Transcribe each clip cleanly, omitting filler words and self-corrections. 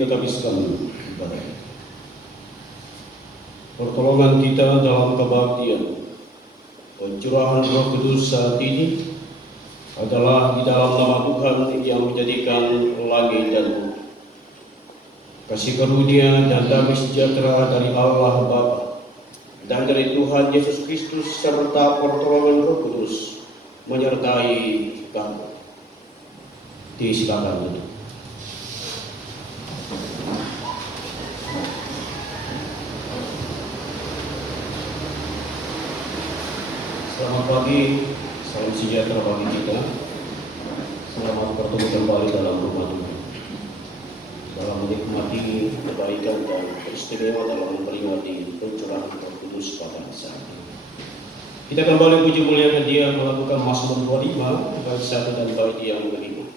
Kita habiskan ibadah. Pertolongan kita dalam kebaktian, pencurahan Roh Kudus saat ini adalah di dalam nama Tuhan yang menjadikan langit dan bumi. Kasih karunia dan damai sejahtera dari Allah Bapa dan dari Tuhan Yesus Kristus serta pertolongan Roh Kudus menyertai kamu. Disilakan duduk. Selamat pagi, salam sejahtera bagi kita. Selamat bertemu kembali dalam rumah Tuhan, dalam menikmati kebaikan dan peristiwa dalam memperingati pencurahan Roh Kudus pada saat ini. Kita kembali puji muliakan Dia melakukan Mazmur 25 bait 1 dan bait yang kelima.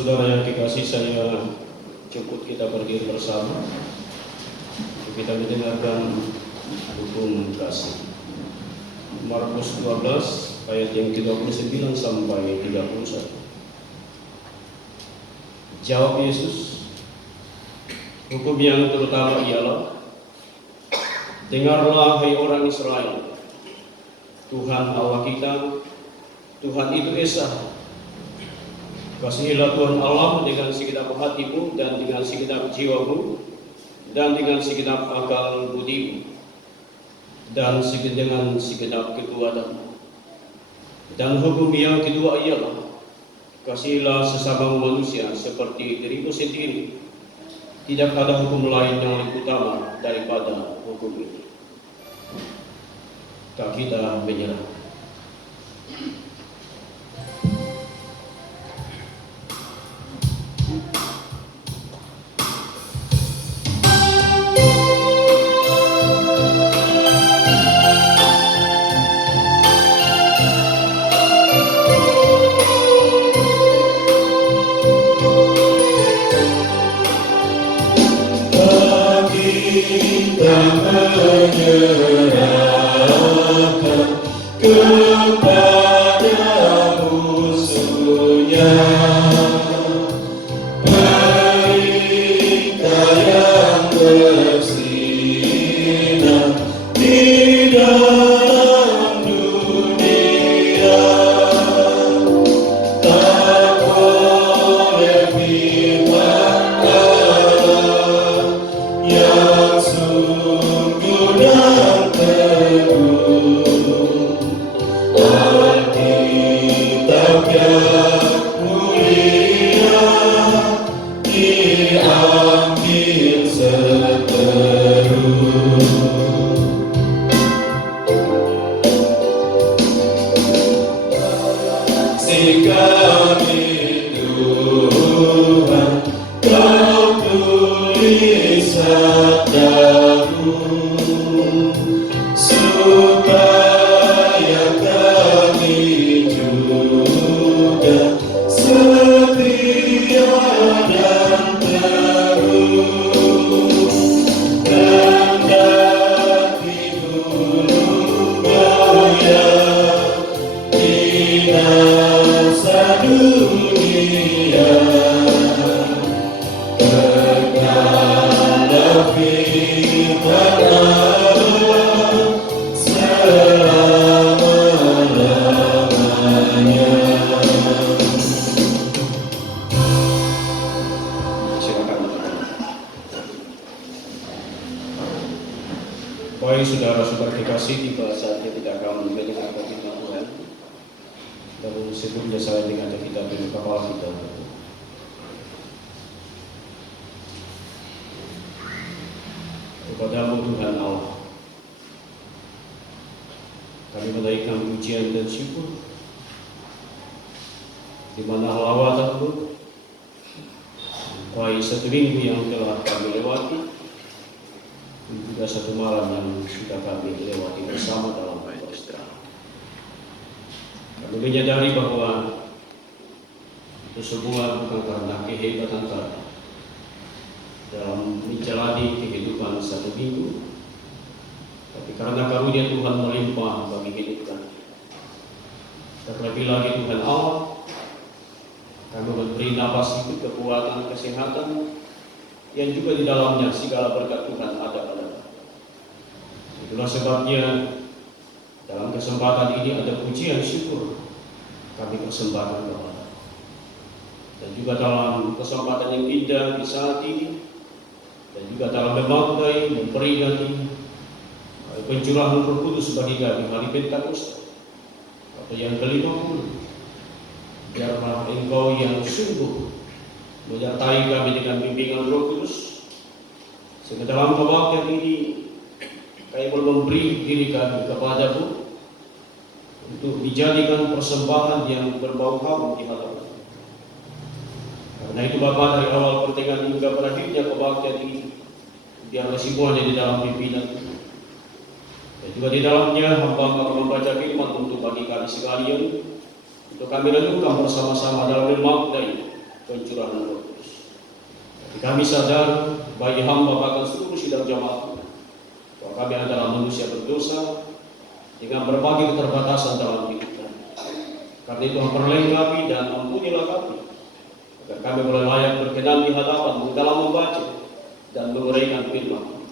Saudara yang dikasih, saya jemput kita berdiri bersama untuk kita mendengarkan hukum kasih. Markus 12 ayat yang ke-29 sampai 31. Jawab Yesus, hukum yang terutama ialah, dengarlah hai orang Israel, Tuhan Allah kita, Tuhan itu Esa. Kasihilah Tuhan Allah dengan segenap hatimu dan dengan segenap jiwamu dan dengan segenap akal budimu dan dengan segenap kekuatanmu. Dan hukum yang kedua ialah, kasihilah sesama manusia seperti dirimu sendiri. Tidak ada hukum lain yang lebih utama daripada hukum ini. Tak kita menyerah. Baik saudara-saudara dikasih, tiba saatnya kita akan mendengarkan firman Tuhan. Dan sebelumnya saya mengajak kita dengan kepala kita. Kepadamu Tuhan Allah, kami menaikkan pujian dan syukur di mana lawatanmu baik satu minggu yang telah kami lewati, juga satu malam yang sudah kami lewati bersama dalam istirahat. Kami menyadari bahwa itu semua bukan karena kehebatan kami, dalam menjalani kehidupan satu minggu, tapi karena karunia Tuhan melimpah bagi hidup kami. Terlebih lagi Tuhan Allah, kami memberi nafas hidup, kekuatan, kesehatan, yang juga di dalamnya segala berkat Tuhan ada pada kami. Itulah sebabnya dalam kesempatan ini ada pujian syukur kami persembahkan kepada. Dan juga dalam kesempatan yang indah di saat ini, dan juga dalam memaknai, memperingati pencurahan Roh Kudus bagi kami hari Pentakosta atau yang ke-50. Biarlah Engkau yang sungguh menyertai kami dengan bimbingan Roh Kudus, sehingga dalam kebaktian ini kami boleh memberi diri kami kepadamu untuk dijadikan persembahan yang berbau harum di hadapan. Karena itu Bapa, dari awal pertengahan hingga berakhirnya kebaktian ini, biarlah semuanya di dalam pimpinan, dan juga di dalamnya hamba akan membaca firman untuk bagi kami sekalian, untuk kami renungkan bersama-sama dalam memaknai pencurahan Roh Kudus. Kami sadar bagi hamba bahkan seluruh sidang jamaat bahwa kami adalah manusia berdosa dengan berbagai keterbatasan dalam hidup kami. Karena itu perlengkapi dan ampunilah kami, agar kami boleh layak berkenan di hadapan-Mu dalam membaca dan menguraikan firman,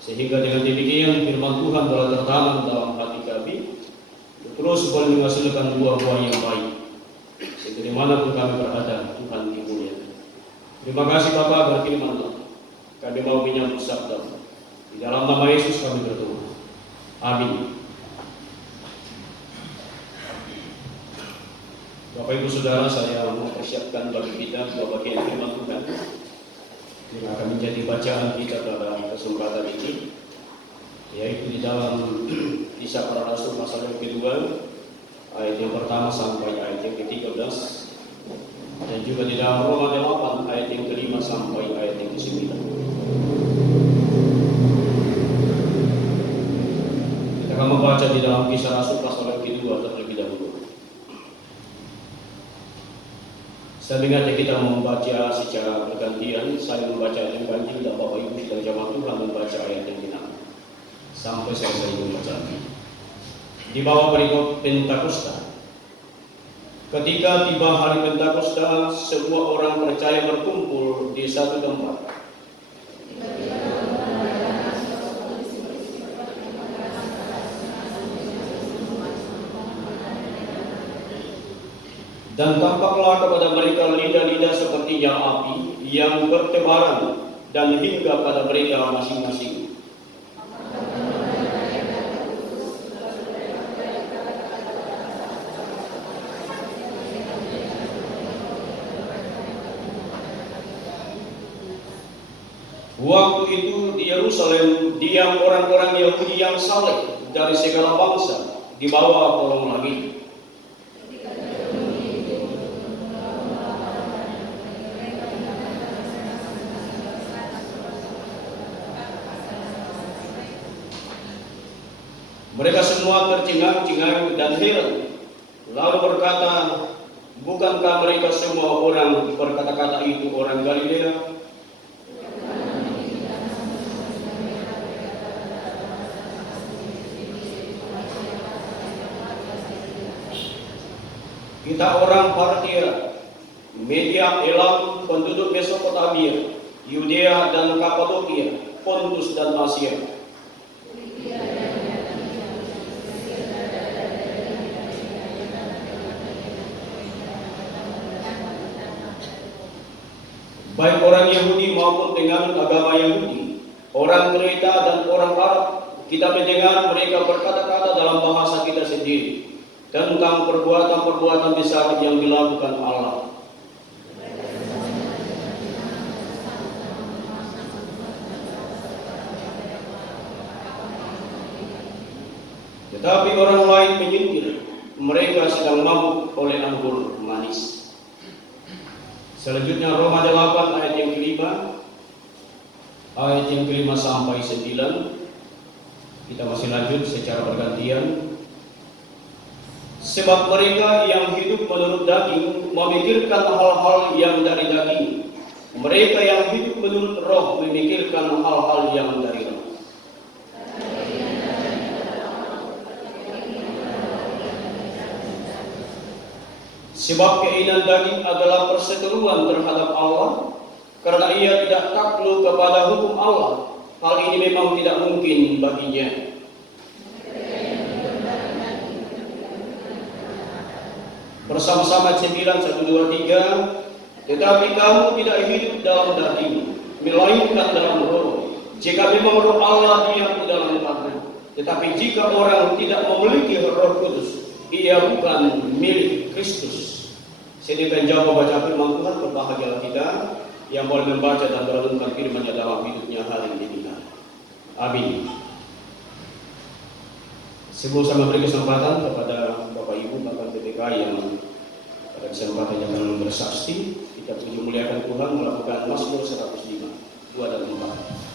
sehingga dengan demikian firman Tuhan boleh tertanam dalam hati kami, terus boleh menghasilkan buah-buah yang baik, sehingga dimanapun kami berada, Tuhan dimuliakan. Terima kasih Bapa, berfirman-Lah, kami mau menyambut sabda-Mu. Di dalam nama Yesus kami berdoa. Amin. Bapak Ibu Saudara, saya mempersiapkan bagi kita dua bagian firman Tuhan yang akan menjadi bacaan kita pada kesempatan ini, yaitu di dalam Kisah Para Rasul pasal yang kedua, ayat yang pertama sampai ayat yang ke-13, dan juga di dalam Roma 8 ayat yang ke-5 sampai ayat yang ke-9. Kita akan membaca di dalam Kisah Rasul pasal yang kedua terlebih dahulu. Saya mengajak kita membaca secara bergantian. Saya membaca ayat yang ganjil dan Bapak Ibu sidang jamaah Tuhan membaca ayat yang ke-6 sampai selesai membaca. Di bawah berikut Pentakosta. Ketika tiba hari Pentakosta, semua orang percaya berkumpul di satu tempat. Dan tampaklah kepada mereka lidah-lidah seperti yang api yang bertebaran dan hingga pada mereka masing-masing. Waktu itu di Yerusalem diam orang-orang Yahudi yang saleh dari segala bangsa di bawah kolong langit. Mereka semua tercengang-cengang dan heran, lalu berkata, bukankah mereka semua orang berkata-kata itu orang Galilea? Kita orang Partia, Media, Elam, penduduk Mesopotamia, Yudea dan Kapadokia, Pontus dan Asia. Baik orang Yahudi maupun penganut agama Yahudi, orang Kreta dan orang Arab, kita mendengar mereka berkata-kata dalam bahasa kita sendiri tentang perbuatan-perbuatan besar yang dilakukan Allah. Tetapi orang lain menyindir, mereka sedang mabuk oleh anggur manis. Selanjutnya Roma 8 ayat yang ke-5, ayat yang ke-5 sampai 9. Kita masih lanjut secara bergantian. Sebab mereka yang hidup menurut daging memikirkan hal-hal yang dari daging, Mereka yang hidup menurut roh memikirkan hal-hal yang dari roh. Sebab keinginan daging adalah perseteruan terhadap Allah, karena ia tidak takluk kepada hukum Allah. Hal ini memang tidak mungkin baginya. Bersama-sama 9, 1, 2, 3. Tetapi kamu tidak hidup dalam daging, melainkan dalam roh. Jika memang roh Allah diam di dalam kamu. Tetapi jika orang tidak memiliki Roh Kudus, ia bukan milik Kristus. Sini penjawab baca firman Tuhan, berbahagialah kita yang boleh membaca dan merenungkan firman-Nya dalam hidupnya hari ini. Amin. Sebelum saya memberi kesempatan kepada Bapak Ibu Bapak PPK yang pada kesempatan yang akan bersaksi, kita puji muliakan Tuhan melakukan Mazmur 105, 2 dan 4.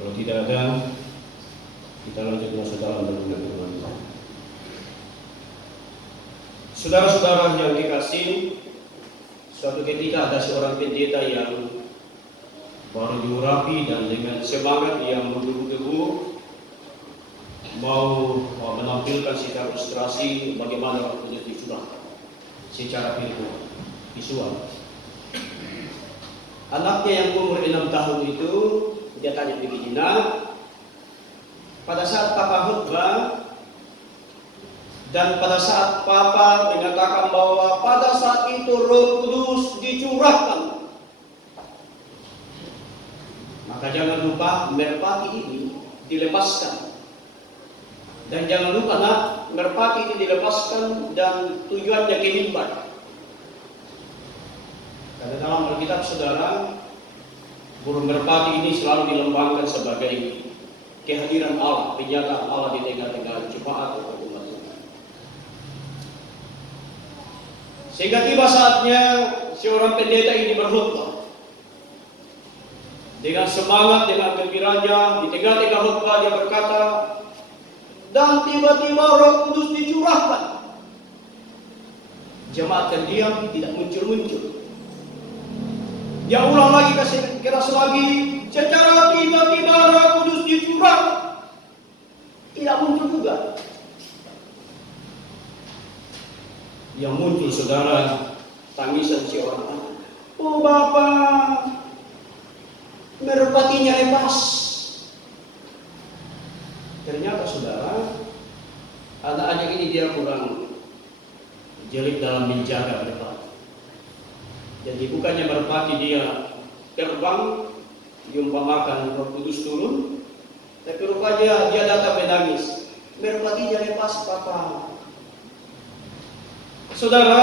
Kalau tidak ada, kita lanjut masuk dalam renungan firman Tuhan. Saudara-saudara yang dikasihi, suatu ketika ada seorang pendeta yang baru diurapi dan dengan semangat yang menggebu-gebu mau menampilkan secara ilustrasi bagaimana Roh Kudus dicurahkan secara visual. Anaknya yang umur 6 tahun itu, dia tanya begini, "Nak, pada saat Papa khutbah dan pada saat Papa mengatakan bahwa pada saat itu Roh Kudus dicurahkan, maka jangan lupa merpati ini dilepaskan. Dan jangan lupa, Nak, merpati ini dilepaskan dan tujuannya ke mimbar." Karena dalam Alkitab, saudara, burung merpati ini selalu dilambangkan sebagai kehadiran Allah, penyataan Allah di tengah-tengah jemaat atau umat Tuhan. Sehingga tiba saatnya seorang pendeta ini berkhutbah dengan semangat, dengan gembiranya. Di tengah-tengah khutbah dia berkata, dan tiba-tiba Roh Kudus dicurahkan. Jemaat terdiam, tidak muncul-muncul. Dia ulang lagi, kasih keras lagi, secara tiba-tiba Roh curang, tidak muncul juga. Yang muncul saudara, tangisan si orang anak. Oh Bapak, merpatinya lepas. Ternyata saudara, anak-anak ini dia kurang jelek dalam menjaga merpati. Jadi bukannya merpati dia terbang, diumpamakan Roh Kudus turun, tapi rupanya dia datang menangis. Merpatinya lepas Papa. Saudara,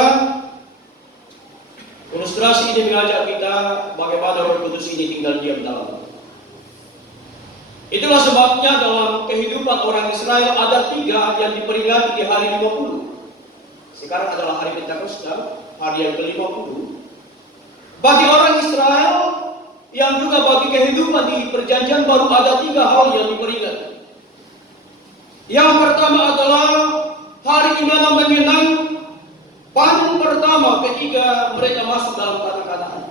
ilustrasi ini mengajak kita bagaimana Roh Kudus ini tinggal diam dalam. Itulah sebabnya dalam kehidupan orang Israel ada 3 yang diperingati di hari 50. Sekarang adalah hari Pentakosta, hari yang ke-50. Bagi orang Israel yang juga bagi kehidupan di perjanjian baru ada 3 hal yang diperingati. Yang pertama adalah hari di mana mengenang panen pertama ketika mereka masuk dalam tanah Kanaan.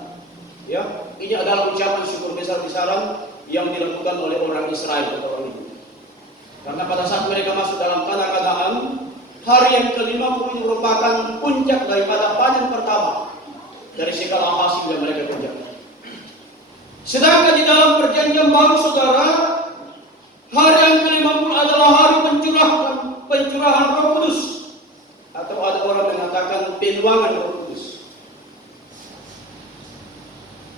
Ya, ini adalah ucapan syukur besar-besaran yang dilakukan oleh orang Israel atau orang itu. Karena pada saat mereka masuk dalam tanah Kanaan, hari yang ke-50 merupakan puncak daripada panen pertama dari segala hasil yang mereka kerjakan. Sedangkan di dalam perjanjian baru saudara, hari yang ke-50 adalah hari pencurahan Roh Kudus, atau ada orang mengatakan penuangan Roh Kudus,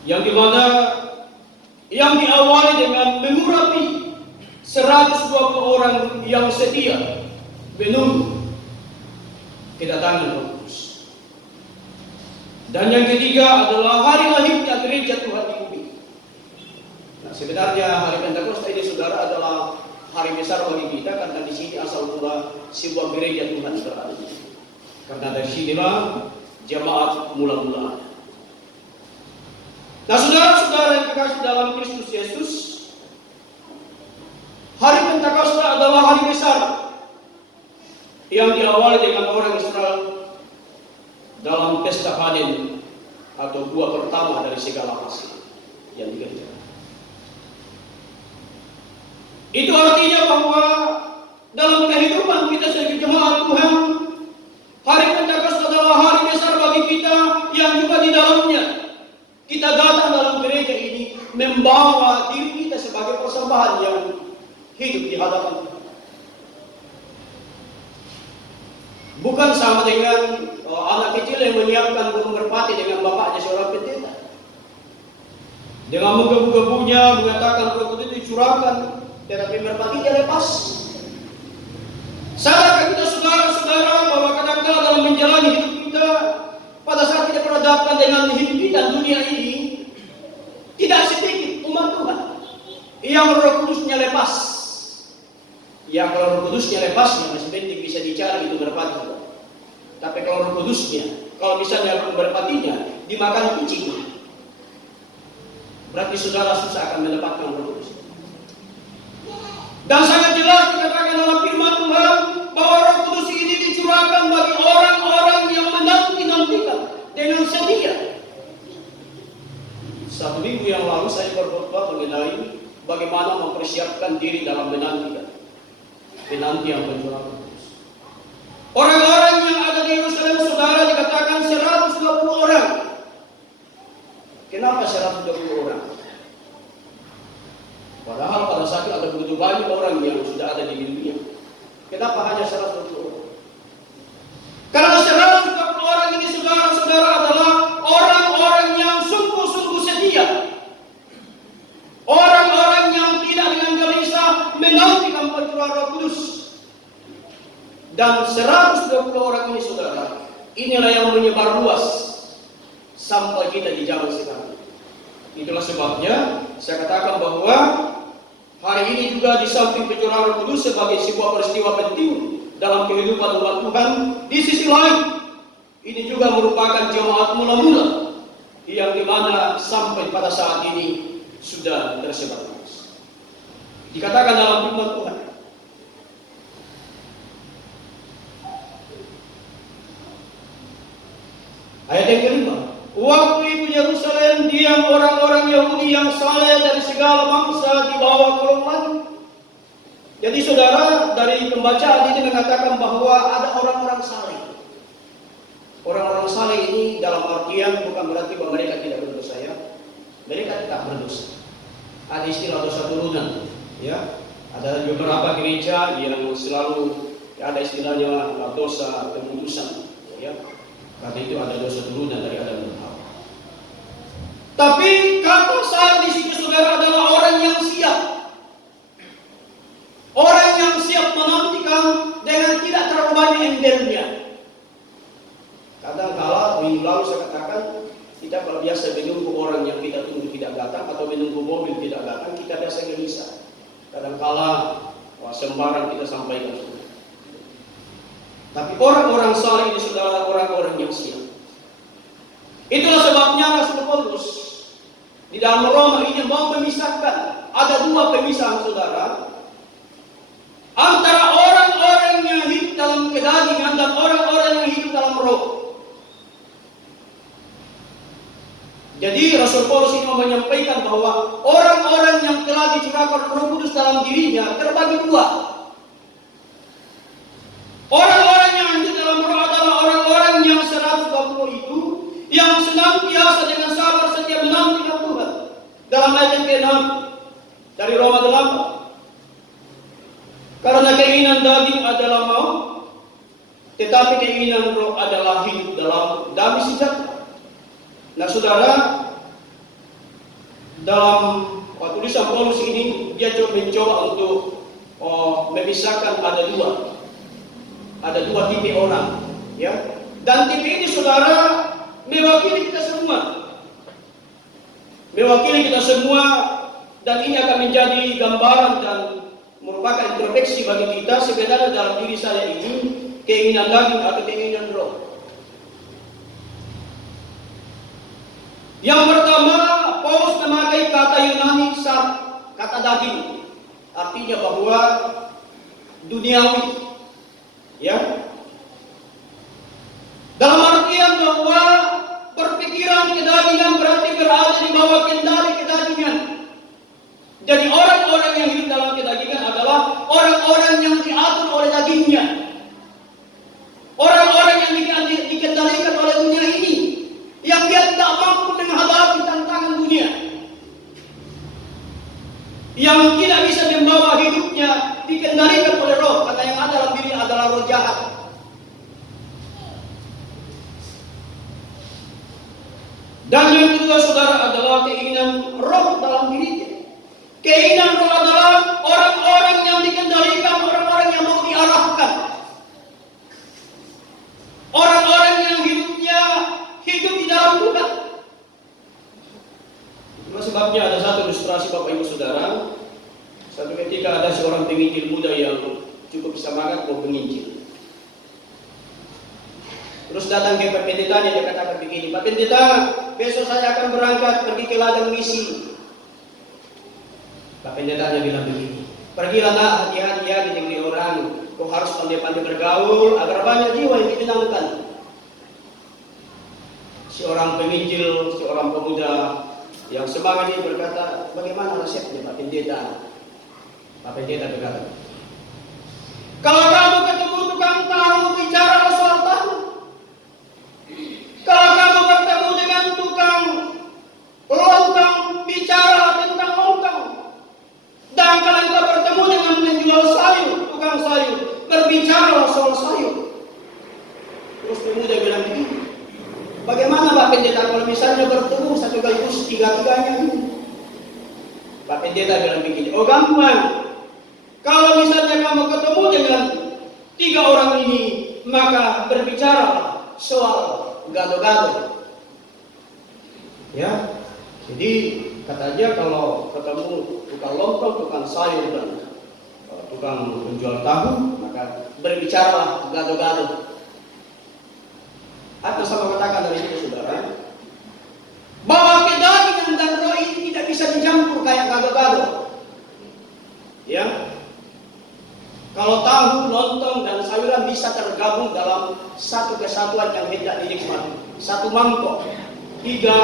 yang dimana yang diawali dengan mengurapi 120 orang yang setia menunggu kedatangan Roh Kudus. Dan yang ketiga adalah hari lahirnya gereja Tuhan di bumi. Nah, sebenarnya hari Pentakosta ini saudara adalah hari besar bagi kita karena di sini asal mula sebuah gereja Tuhan berada. Karena dari sinilah jemaat mula-mula ada. Nah, saudara-saudara yang kekasih dalam Kristus Yesus, hari Pentakosta adalah hari besar yang diawali dengan orang Israel dalam pesta panen atau buah pertama dari segala hasil yang dikerjakan. Itu artinya bahwa dalam kehidupan kita sebagai jemaat Tuhan, hari Pentakosta adalah hari besar bagi kita yang juga di dalamnya kita datang dalam gereja ini membawa diri kita sebagai persembahan yang hidup di hadapan Tuhan. Bukan sama dengan anak kecil yang menyiapkan burung merpati dengan bapaknya seorang pendeta. Dengan menggebu-gebunya mengatakan Roh Kudus dicurahkan, tetapi merpatinya lepas. Sadarkah kita saudara-saudara bahwa kadang-kadang dalam menjalani hidup kita, pada saat kita berhadapan dengan hidup kita dunia ini, tidak sedikit umat Tuhan yang Roh Kudusnya lepas. Ya, kalau Roh Kudusnya lepas, yang masih penting bisa dicari itu merpati. Tapi kalau Roh Kudusnya, kalau misalnya merpatinya dimakan kucing, berarti saudara susah akan mendapatkan Roh Kudus. Dan sangat jelas dikatakan dalam firman Tuhan bahwa Roh Kudus ini dicurahkan bagi orang-orang yang menanti-nantikan dengan setia. 1 minggu yang lalu saya berkhotbah mengenai bagaimana mempersiapkan diri dalam menanti yang pencurahan Roh Kudus. Orang-orang yang ada di Yerusalem saudara dikatakan 120 orang. Kenapa 120 orang? Padahal pada saat itu ada begitu banyak orang yang sudah ada di dunia. Kenapa hanya 120 orang? Karena 120 orang ini saudara-saudara adalah orang-orang yang sungguh-sungguh setia. Orang-orang yang tidak dengan gelisah menantikan pencurahan Roh Kudus. Dan 120 orang ini saudara, inilah yang menyebar luas sampai kita di zaman sekarang. Itulah sebabnya saya katakan bahwa hari ini juga di samping pencurahan Roh Kudus sebagai sebuah peristiwa penting dalam kehidupan umat Tuhan, di sisi lain ini juga merupakan jemaat mula-mula yang dimana sampai pada saat ini sudah tersebar luas. Dikatakan dalam firman Tuhan, ayat yang kelima, waktu itu Yerusalem diam orang-orang Yahudi yang saleh dari segala bangsa di bawah kolong langit. Jadi saudara, dari pembacaan ini mengatakan bahwa ada orang-orang saleh. Orang-orang saleh ini dalam artian bukan berarti bahwa mereka tidak berdosa ya. Mereka tidak berdosa. Ada istilah dosa turunan, ya. Ada beberapa gereja yang selalu ada istilahnya dosa keputusan, ya. Kata itu ada dosa turunan dari Adam dan Hawa. Tapi kata saya di situ saudara adalah orang yang siap. Orang yang siap menantikan dengan tidak terlalu banyak embernya. Kadang-kala minggu lalu saya katakan, kita kalau biasa menunggu orang yang kita tunggu tidak datang atau menunggu mobil tidak datang, kita biasa gelisah. Kadang-kala sembarang kita sampaikan. Tapi orang-orang saleh ini saudara, orang-orang yang siap. Itulah sebabnya Rasul Paulus di dalam Roma ini mau memisahkan. Ada dua pemisahan saudara, antara orang-orang yang hidup dalam kedagingan dan orang-orang yang hidup dalam roh. Jadi Rasul Paulus ini mau menyampaikan bahwa orang-orang yang telah dicurahkan Roh Kudus dalam dirinya terbagi dua. Orang-orang yang hidup dalam roh adalah orang-orang yang 120 itu, yang senantiasa dengan sabar setia menantikan Tuhan. Dalam ayat yang ke-6 dari Roma 8. Karena keinginan daging adalah maut, tetapi keinginan roh adalah hidup dalam damai sejahtera. Nah saudara, dalam tulisan Paulus ini dia mencoba untuk memisahkan ada dua tipe orang, ya. Dan tipe ini saudara mewakili kita semua, dan ini akan menjadi gambaran dan merupakan introspeksi bagi kita sebenarnya dalam diri saya ini keinginan daging atau keinginan roh. Yang pertama, Paulus memakai kata Yunani kata daging, artinya bahwa duniawi, ya. Dalam artian bahwa perpikiran kedagingan berarti berada di bawah kendali kedagingan. Jadi orang-orang yang hidup dalam kedagingan adalah orang-orang yang diatur oleh dagingnya, orang-orang yang dikendalikan oleh dunia ini, yang dia tidak mampu menghadapi tantangan dunia, yang tidak bisa membawa hidupnya dikendalikan oleh roh, karena yang ada dalam diri adalah roh jahat. Dan yang kedua saudara adalah keinginan roh dalam dirinya. Keinginan roh adalah orang-orang yang dikendalikan, orang-orang yang mau diarahkan, orang-orang yang hidupnya hidup di dalam Tuhan. Itulah sebabnya ada satu ilustrasi Bapak Ibu Saudara. Satu ketika ada seorang penginjil muda yang cukup semangat mau menginjil. Terus datang ke Pak Pendetanya, dia katakan begini, Pak Pendeta, besok saya akan berangkat pergi ke ladang misi. Pak Pendetanya bilang begini, pergilah nak, hati-hati ya di negeri orang. Kau harus pandai-pandai bergaul agar banyak jiwa yang dimenangkan. Seorang penginjil, seorang pemuda yang semangat ini berkata, bagaimana resepnya Pak Pendeta? Pak Pendeta berkata, kalau kamu ketemu tukang tahu, bicara soal tahu. Kalau kamu bertemu dengan tukang lontong, bicara tentang lontong. Dan kalau kita bertemu dengan penjual sayur, tukang sayur, berbicara soal sayur. Terus pemuda bilang begini, bagaimana Pak Pendeta kalau misalnya bertemu satu sekaligus tiga-tiganya? Pak Pendeta bilang begini, oh gampang. Kalau misalnya kamu ketemu dengan tiga orang ini, maka berbicara soal gado-gado. Ya, jadi katanya kalau ketemu tukang lontong, tukang sayur dan tukang penjual tahu, maka berbicaralah gado-gado. Atau sama katakan dari situ saudara, bahwa kedagingan dan roh ini tidak bisa dicampur kayak gado-gado. Ya, kalau tahu, lontong dan sayuran bisa tergabung dalam satu kesatuan yang hendak dinikmati. Satu mangkok, tiga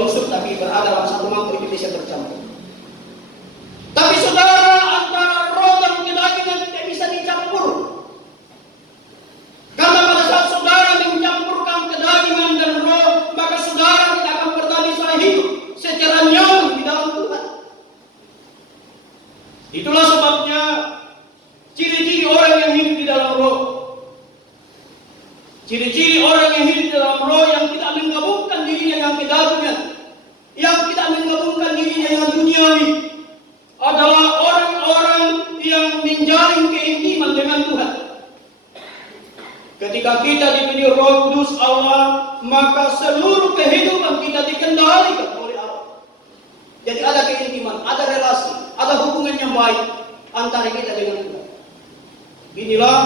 unsur tapi berada dalam satu mangkok itu bisa bercampur. Tapi saudara, Ciri-ciri orang yang hidup dalam roh, yang tidak menggabungkan dirinya dengan kedagungan, yang tidak menggabungkan dirinya dengan duniawi, adalah orang-orang yang menjalin keintiman dengan Tuhan. Ketika kita dipenuhi Roh Kudus Allah, maka seluruh kehidupan kita dikendalikan oleh Allah. Jadi ada keintiman, ada relasi, ada hubungan yang baik antara kita dengan Tuhan. Inilah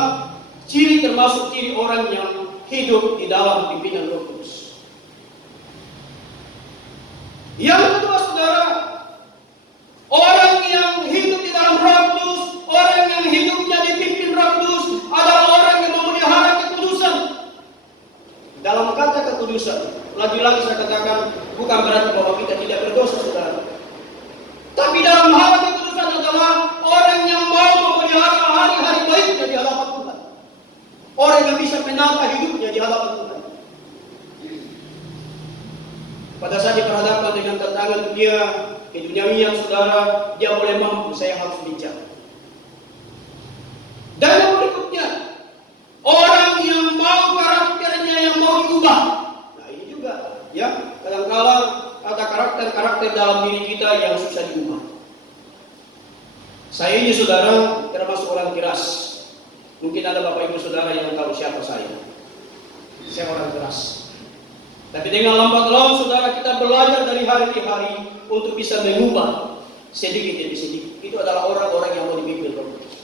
ciri, termasuk ciri orang yang hidup di dalam pimpinan Roh Kudus. Yang kedua, saudara, orang yang hidup di dalam Roh Kudus, orang yang hidupnya dipimpin Roh Kudus, adalah orang yang memelihara kekudusan. Dalam kata kekudusan, lagi-lagi saya katakan, bukan berarti bahwa kita tidak berdosa, saudara. Tapi dalam hal kekudusan adalah orang yang mau memelihara hari-hari baiknya di hadapan Tuhan. Orang yang bisa menata hidupnya di hadapan Tuhan. Pada saat diperhadapkan dengan tantangan dunia, keduniawian, saudara, dia boleh mampu, saya harus bijak. Dan yang berikutnya, orang yang mau karakternya yang mau diubah. Nah ini juga, ya, kadang-kala ada karakter-karakter dalam diri kita yang susah diubah. Saya ini, saudara, termasuk orang keras. Mungkin ada bapak ibu saudara yang tahu siapa saya. Saya orang keras. Tapi dengan lambat laun, saudara, kita belajar dari hari ke hari untuk bisa mengubah sedikit demi sedikit. Itu adalah orang-orang yang mau dipimpin Roh Kudus.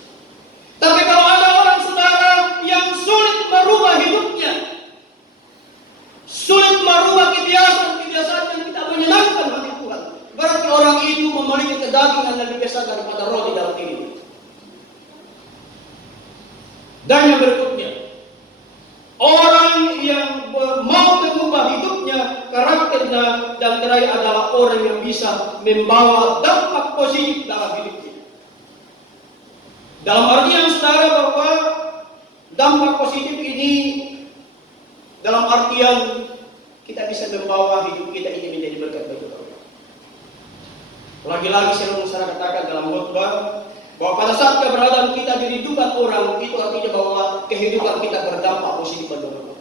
Tapi kalau ada orang, saudara, yang sulit merubah hidupnya, sulit merubah kebiasaan-kebiasaan yang tidak menyenangkan hati Tuhan, berarti orang itu memiliki kedagingan yang lebih besar daripada roh di dalam dirinya. Dan yang berikutnya, orang yang mau mengubah hidupnya, karakternya, dan terakhir adalah orang yang bisa membawa dampak positif dalam hidupnya. Dalam artian, saudara, bahwa dampak positif ini dalam artian kita bisa membawa hidup kita ini menjadi berkat bagi orang. Lagi-lagi saya katakan dalam khotbah bahwa pada saat keberadaan kita dirindukan orang, itu artinya bahwa kehidupan kita berdampak positif bagi orang.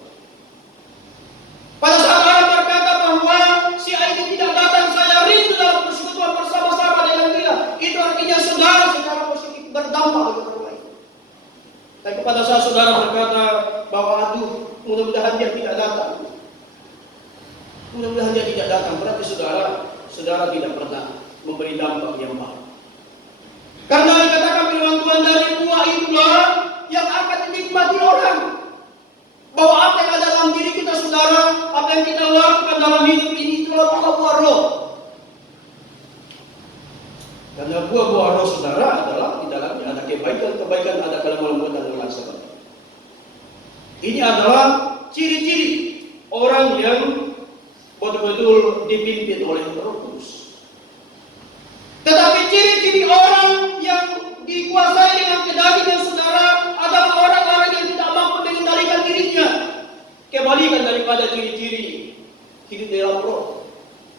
Pada saat orang berkata bahwa si A ini tidak datang, saya rindu dalam persekutuan bersama-sama dengan dia, itu artinya saudara secara positif berdampak bagi orang lain. Tapi pada saat saudara berkata bahwa aduh, mudah-mudahan dia tidak datang, mudah-mudahan dia tidak datang, berarti saudara tidak pernah memberi dampak yang baik. Karena dikatakan firman Tuhan, dari buah itulah yang akan dinikmati orang. Bahwa apa yang ada dalam diri kita, saudara, apa yang kita lakukan dalam hidup ini, itulah buah-buah roh. Karena buah-buah roh, saudara, adalah di dalamnya ada kebaikan, ada kelembutan dan kelembutan saudara. Ini adalah ciri-ciri orang yang betul-betul dipimpin oleh Roh Kudus. Tetapi ciri-ciri orang yang dikuasai dengan kedagingan, saudara, adalah orang-orang yang tidak mampu mengendalikan dirinya. Kebalikan daripada ciri-ciri hidup dalam roh.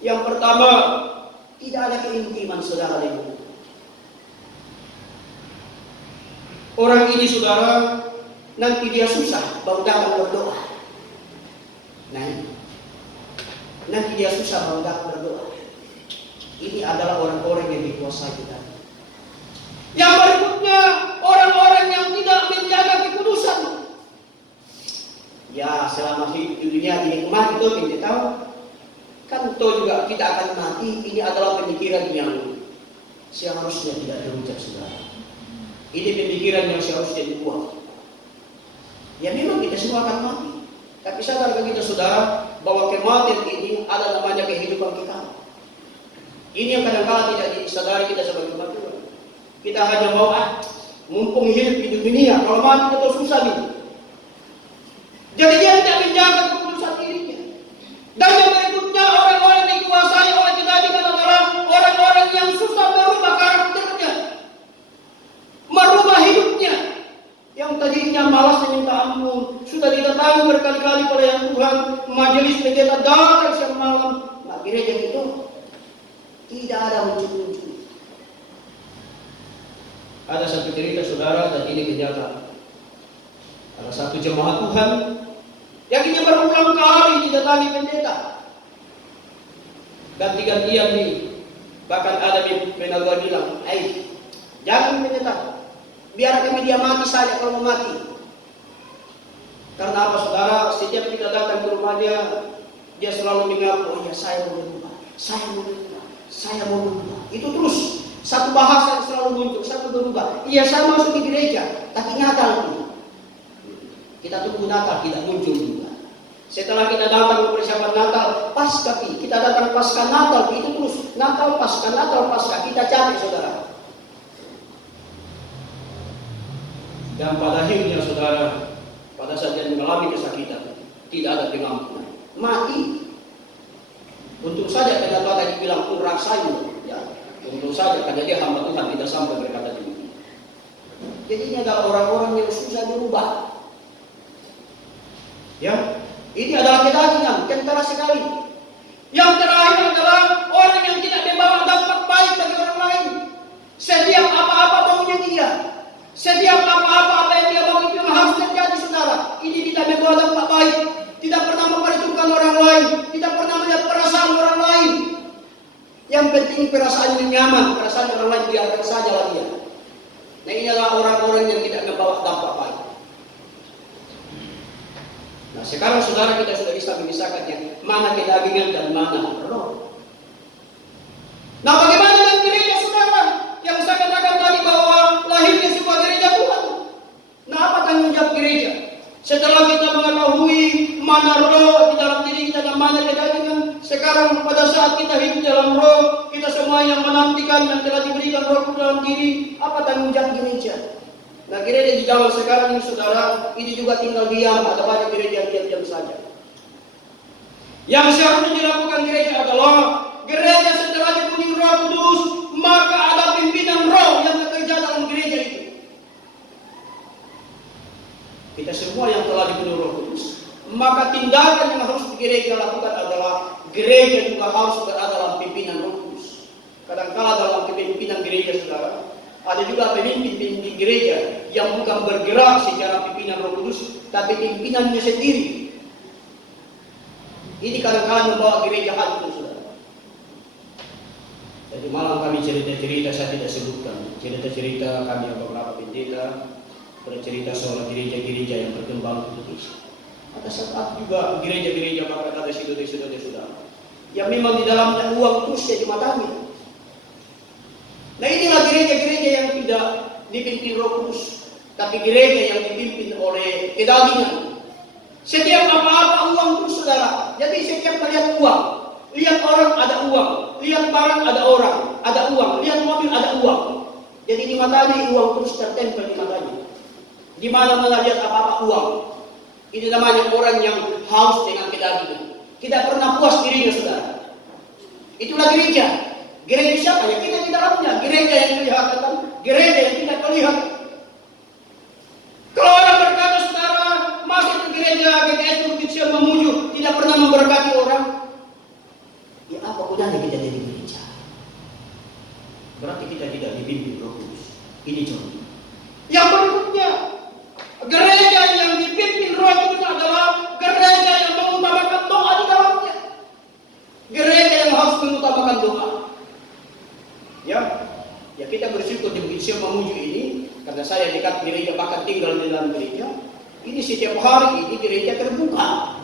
Yang pertama, tidak ada keintiman, saudara. Orang ini, saudara, nanti dia susah baru datang berdoa. Nanti dia susah baru datang berdoa. Ini adalah orang-orang yang dikuasai kita. Yang berikutnya, orang-orang yang tidak menjaga kekudusan. Ya, selama hidup di dunia dinikmati itu kita tahu. Kan toh juga kita akan mati. Ini adalah pemikiran yang seharusnya tidak diucap, saudara. Ini pemikiran yang seharusnya dibuang. Ya memang kita semua akan mati. Tapi sadarkah kita, saudara, bahwa kematian ini ada namanya kehidupan kita. Ini yang kadang-kala tidak disadari kita sebagai umat Tuhan. Kita hanya mau mumpung hidup di dunia, kalau mati kita susah nih. Jadi dia tidak menjaga kekudusan dirinya. Dan yang berikutnya, orang-orang yang dikuasai oleh kedagingan adalah orang-orang yang susah merubah karakternya, merubah hidupnya. Yang tadinya malas meminta ampun, sudah didatangi berkali-kali oleh yang Tuhan, majelis pendeta datang siang malam. Nah, gereja itu tidak ada muncul-muncul. Ada satu cerita, saudara, dan ini kenyataan. Ada satu jemaat Tuhan Yang ini berulang kali didatangi pendeta. Ganti-gantian nih. Bahkan ada penagua bilang, jangan pendeta. Biar kami dia mati saja kalau mau mati. Karena apa saudara? Setiap kita datang ke rumahnya, dia selalu mengaku, oh ya saya mau berubah, saya mau berubah, saya mau berubah. Itu terus satu bahasa yang selalu muncul, satu berubah. Iya saya masuk di gereja, tapi Natal itu. Kita tunggu Natal tidak muncul juga. Setelah kita datang ke persiapan Natal, Paskah kita datang Paskah Natal, itu terus Natal Paskah, kita capek saudara. Dan pada akhirnya saudara, pada saat dia mengalami kesakitan, tidak ada pengampunan, mati. Untung saja pendeta tadi bilang kurang sayur, ya. Untung saja karena dia hamba Tuhan tidak sampai berkata demikian. Jadi ini adalah orang-orang yang susah berubah. Ya, ini adalah kedagingan, kentara sekali. Yang terakhir adalah orang yang tidak membawa dampak baik bagi orang lain. Setiap apa-apa maunya dia. Setiap apa-apa yang dia mau itu yang harus terjadi saudara. Ini tidak membawa dampak baik. Tidak pernah memperhitungkan orang lain. Tidak pernah melihat perasaan orang lain. Yang penting perasaannya nyaman. Perasaan orang lain biarkan saja lah dia. Nah ini adalah orang-orang yang tidak membawa dampak baik. Nah sekarang saudara kita sudah bisa memisahkannya. Mana kedagingan dan mana roh. Nah bagaimana dengan gereja saudara? Yang saya katakan tadi bahwa lahirnya sebuah gereja Tuhan. Nah apa tanggung jawab gereja? Setelah kita mengetahui mana roh di dalam diri kita dan mana kedagingan, sekarang pada saat kita hidup dalam roh, kita semua yang menantikan yang telah diberikan roh dalam diri, apa tanggung jawab gereja? Nah gereja di zaman sekarang ini saudara, ini juga tinggal diam, ada banyak gereja yang diam saja. Yang seharusnya dilakukan gereja adalah gereja setelah dipenuhi Roh Kudus, maka ada pimpinan roh yang bekerja dalam gereja itu. Kita semua yang telah dipenuhi Roh Kudus, maka tindakan yang harus gereja lakukan adalah gereja juga harus berada dalam pimpinan Roh Kudus. Kadang-kala dalam pimpinan gereja saudara, ada juga pemimpin gereja yang bukan bergerak secara pimpinan Roh Kudus, tapi pimpinannya sendiri. Ini kadang-kadang membawa gereja hancur, saudara. Jadi malam kami cerita-cerita, saya tidak sebutkan. Cerita-cerita kami beberapa pendeta bercerita soal gereja-gereja yang berkembang di Indonesia. Ada saat juga gereja-gereja bahkan ada saudara-saudara yang memang di dalamnya uang terus jadi matanya. Nah inilah gereja-gereja yang tidak dipimpin Roh Kudus, tapi gereja yang dipimpin oleh kedagingan. Setiap apa-apa uang terus saudara. Jadi setiap melihat uang, lihat orang ada uang, lihat barang ada orang, ada uang, lihat mobil ada uang. Jadi di matanya uang terus tertempel di matanya. Di mana-mana lihat apa-apa uang. Ini namanya orang yang haus dengan kedagingan. Tidak pernah puas dirinya saudara. Itulah gereja. Gereja siapa? Ya kita di dalamnya. Gereja yang kelihatan, gereja yang tidak kelihatan. Kalau orang berkata saudara masuk ke gereja GKS kecil memuju, tidak pernah memberkati orang, ya apa gunanya kita jadi gereja? Berarti kita tidak dipimpin Roh Kudus. Ini contoh. Yang berikutnya, gereja yang dipimpin Roh Kudus adalah gereja yang mengutamakan doa di dalamnya. Gereja yang harus mengutamakan doa. Ya kita bersyukur di Indonesia memuju ini, karena saya dekat gereja bahkan tinggal di dalam gereja. Ini setiap hari ini gereja terbuka.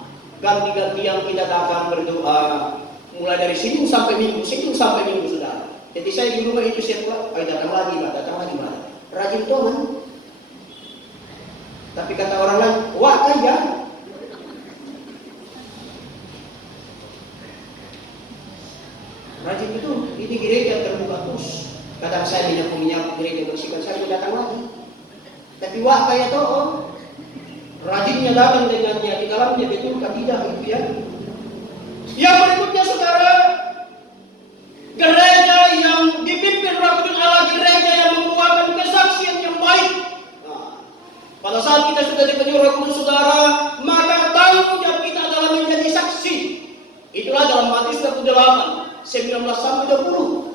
Ganti-gantian kita datang berdoa, mulai dari Senin sampai Minggu saudara. Jadi saya di rumah itu setiap datang lagi, Pak. Rajin Tuhan. Tapi kata orang lain, wah kaya. Rajin itu, ini gereja terbuka terus. Kadang saya tidak punya gereja bersihkan, saya datang lagi. Tapi wah kaya toh, rajinnya datang dengannya di dalamnya betul tidak itu ya. Yang berikutnya saudara, gereja yang dipimpin Roh Kudus adalah gereja yang mengeluarkan kesaksian yang baik. Nah, pada saat kita sudah dipenuhi Roh Kudus saudara, maka tanggung jawab kita adalah menjadi saksi. Itulah dalam Matius 28, 19-20.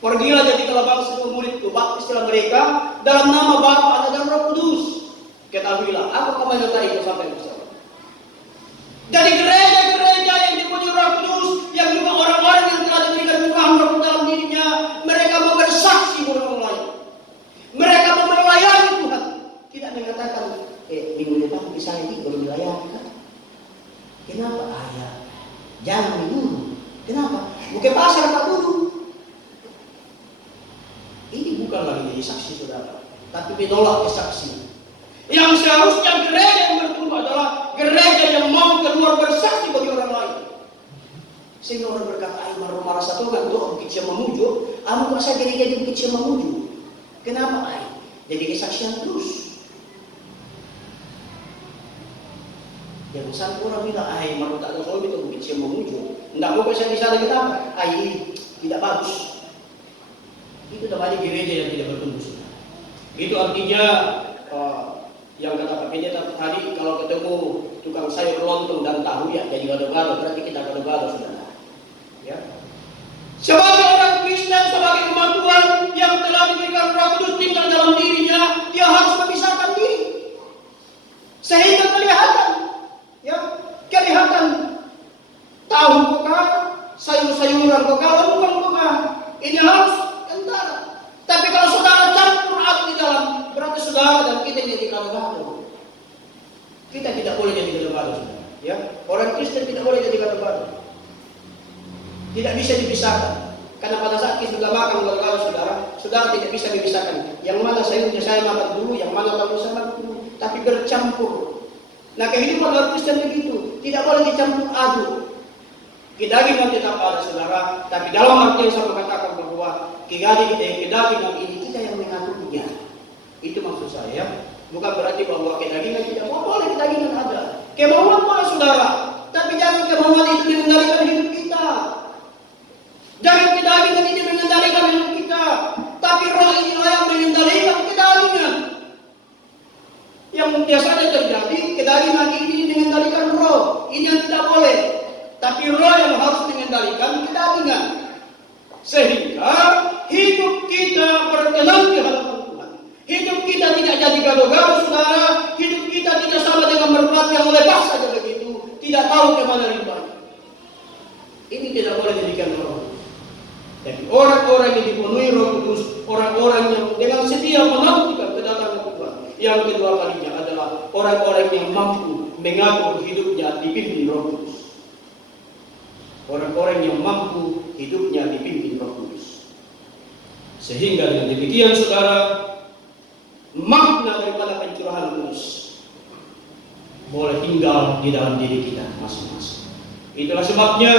Pergilah jadikanlah bangsa seluruh muridku, baptislah mereka dalam nama Bapa dan Roh Kudus. Ketahuilah, apa kau menyertai itu sampai bersama. Dari gereja-gereja yang dipenuhi Roh Kudus, yang juga orang-orang yang telah diberikan Tuhan Roh dalam dirinya, mereka mau bersaksi kepada orang lain. Mereka mau melayani Tuhan. Tidak mengatakan, minggu depan bisa ini belum dilayani. Kenapa? Ayah, jangan dulu. Kenapa? Bukan pasar Pak dulu. Ini bukan lagi jadi saksi saudara, tapi menolak kesaksian. Yang seharusnya gereja yang bertumbuh adalah gereja yang mau keluar bersaksi bagi orang lain. Sehingga orang berkata, ayo marah satu kan tuh Bukit Siam Mamuju, amu masa gereja di Bukit Siam Mamuju. Kenapa? Ay? Jadi kesaksian terus. Jangan sampai orang bilang, ay marah tak ada soal itu Bukit Siam Mamuju. Tidak mau saya di sana kenapa? Ay tidak bagus. Itu namanya gereja yang tidak bertumbuh. Itu artinya yang kata Pak Pendeta tadi, kalau ketemu tukang sayur lontong dan tahu ya jadi gado-gado, berarti kita gado-gado saudara. Ya. Sebagai orang Kristen, sebagai umat Tuhan yang telah diberikan Roh Kudus tinggal dalam dirinya, dia harus memisahkan diri sehingga kelihatan tahu kokak, sayur-sayuran kokak, lontong kokak. Ini harus antara. Tapi kalau saudara campur aduk di dalam, berarti saudara dan kita jadi gado-gado. Kita tidak boleh jadi gado-gado, saudara. Ya, orang Kristen tidak boleh jadi gado-gado. Tidak bisa dipisahkan. Karena pada saat kita sudah makan gado-gado, saudara tidak bisa dipisahkan. Yang mana sayurnya saya makan dulu, yang mana tahu saya makan dulu. Tapi bercampur. Nah, kehidupan orang Kristen begitu, tidak boleh dicampur aduk. Kedagingan tetap ada saudara, tapi dalam arti yang saya katakan bahwa kedagingan ini kita yang mengaturnya. Itu maksud saya. Bukan berarti bahwa kedagingan tidak boleh, kedagingan ada. Kemauan boleh saudara, tapi jangan kemauan itu mengendalikan hidup kita. Jangan kedagingan ini mengendalikan hidup kita, tapi roh inilah yang mengendalikan kedagingan. Yang biasanya terjadi, kedagingan ini mengendalikan roh. Ini yang tidak boleh. Tapi roh yang harus mengendalikan kedagingan. Sehingga hidup kita berkenan di hadapan Tuhan. Hidup kita tidak jadi gado-gado saudara. Hidup kita tidak sama dengan merpati yang lepas saja begitu. Tidak tahu kemana limbahnya. Ini tidak boleh dijadikan roh. Jadi orang-orang yang dipenuhi Roh Kudus, orang-orang yang dengan setia menantikan kedatangan Tuhan. Yang kedua kalinya adalah orang-orang yang mampu mengatur hidupnya dipimpin Roh Kudus. Orang-orang yang mampu hidupnya dipimpin Roh Kudus. Sehingga dengan demikian saudara, makna daripada pencurahan kudus boleh tinggal di dalam diri kita masing-masing. Itulah sebabnya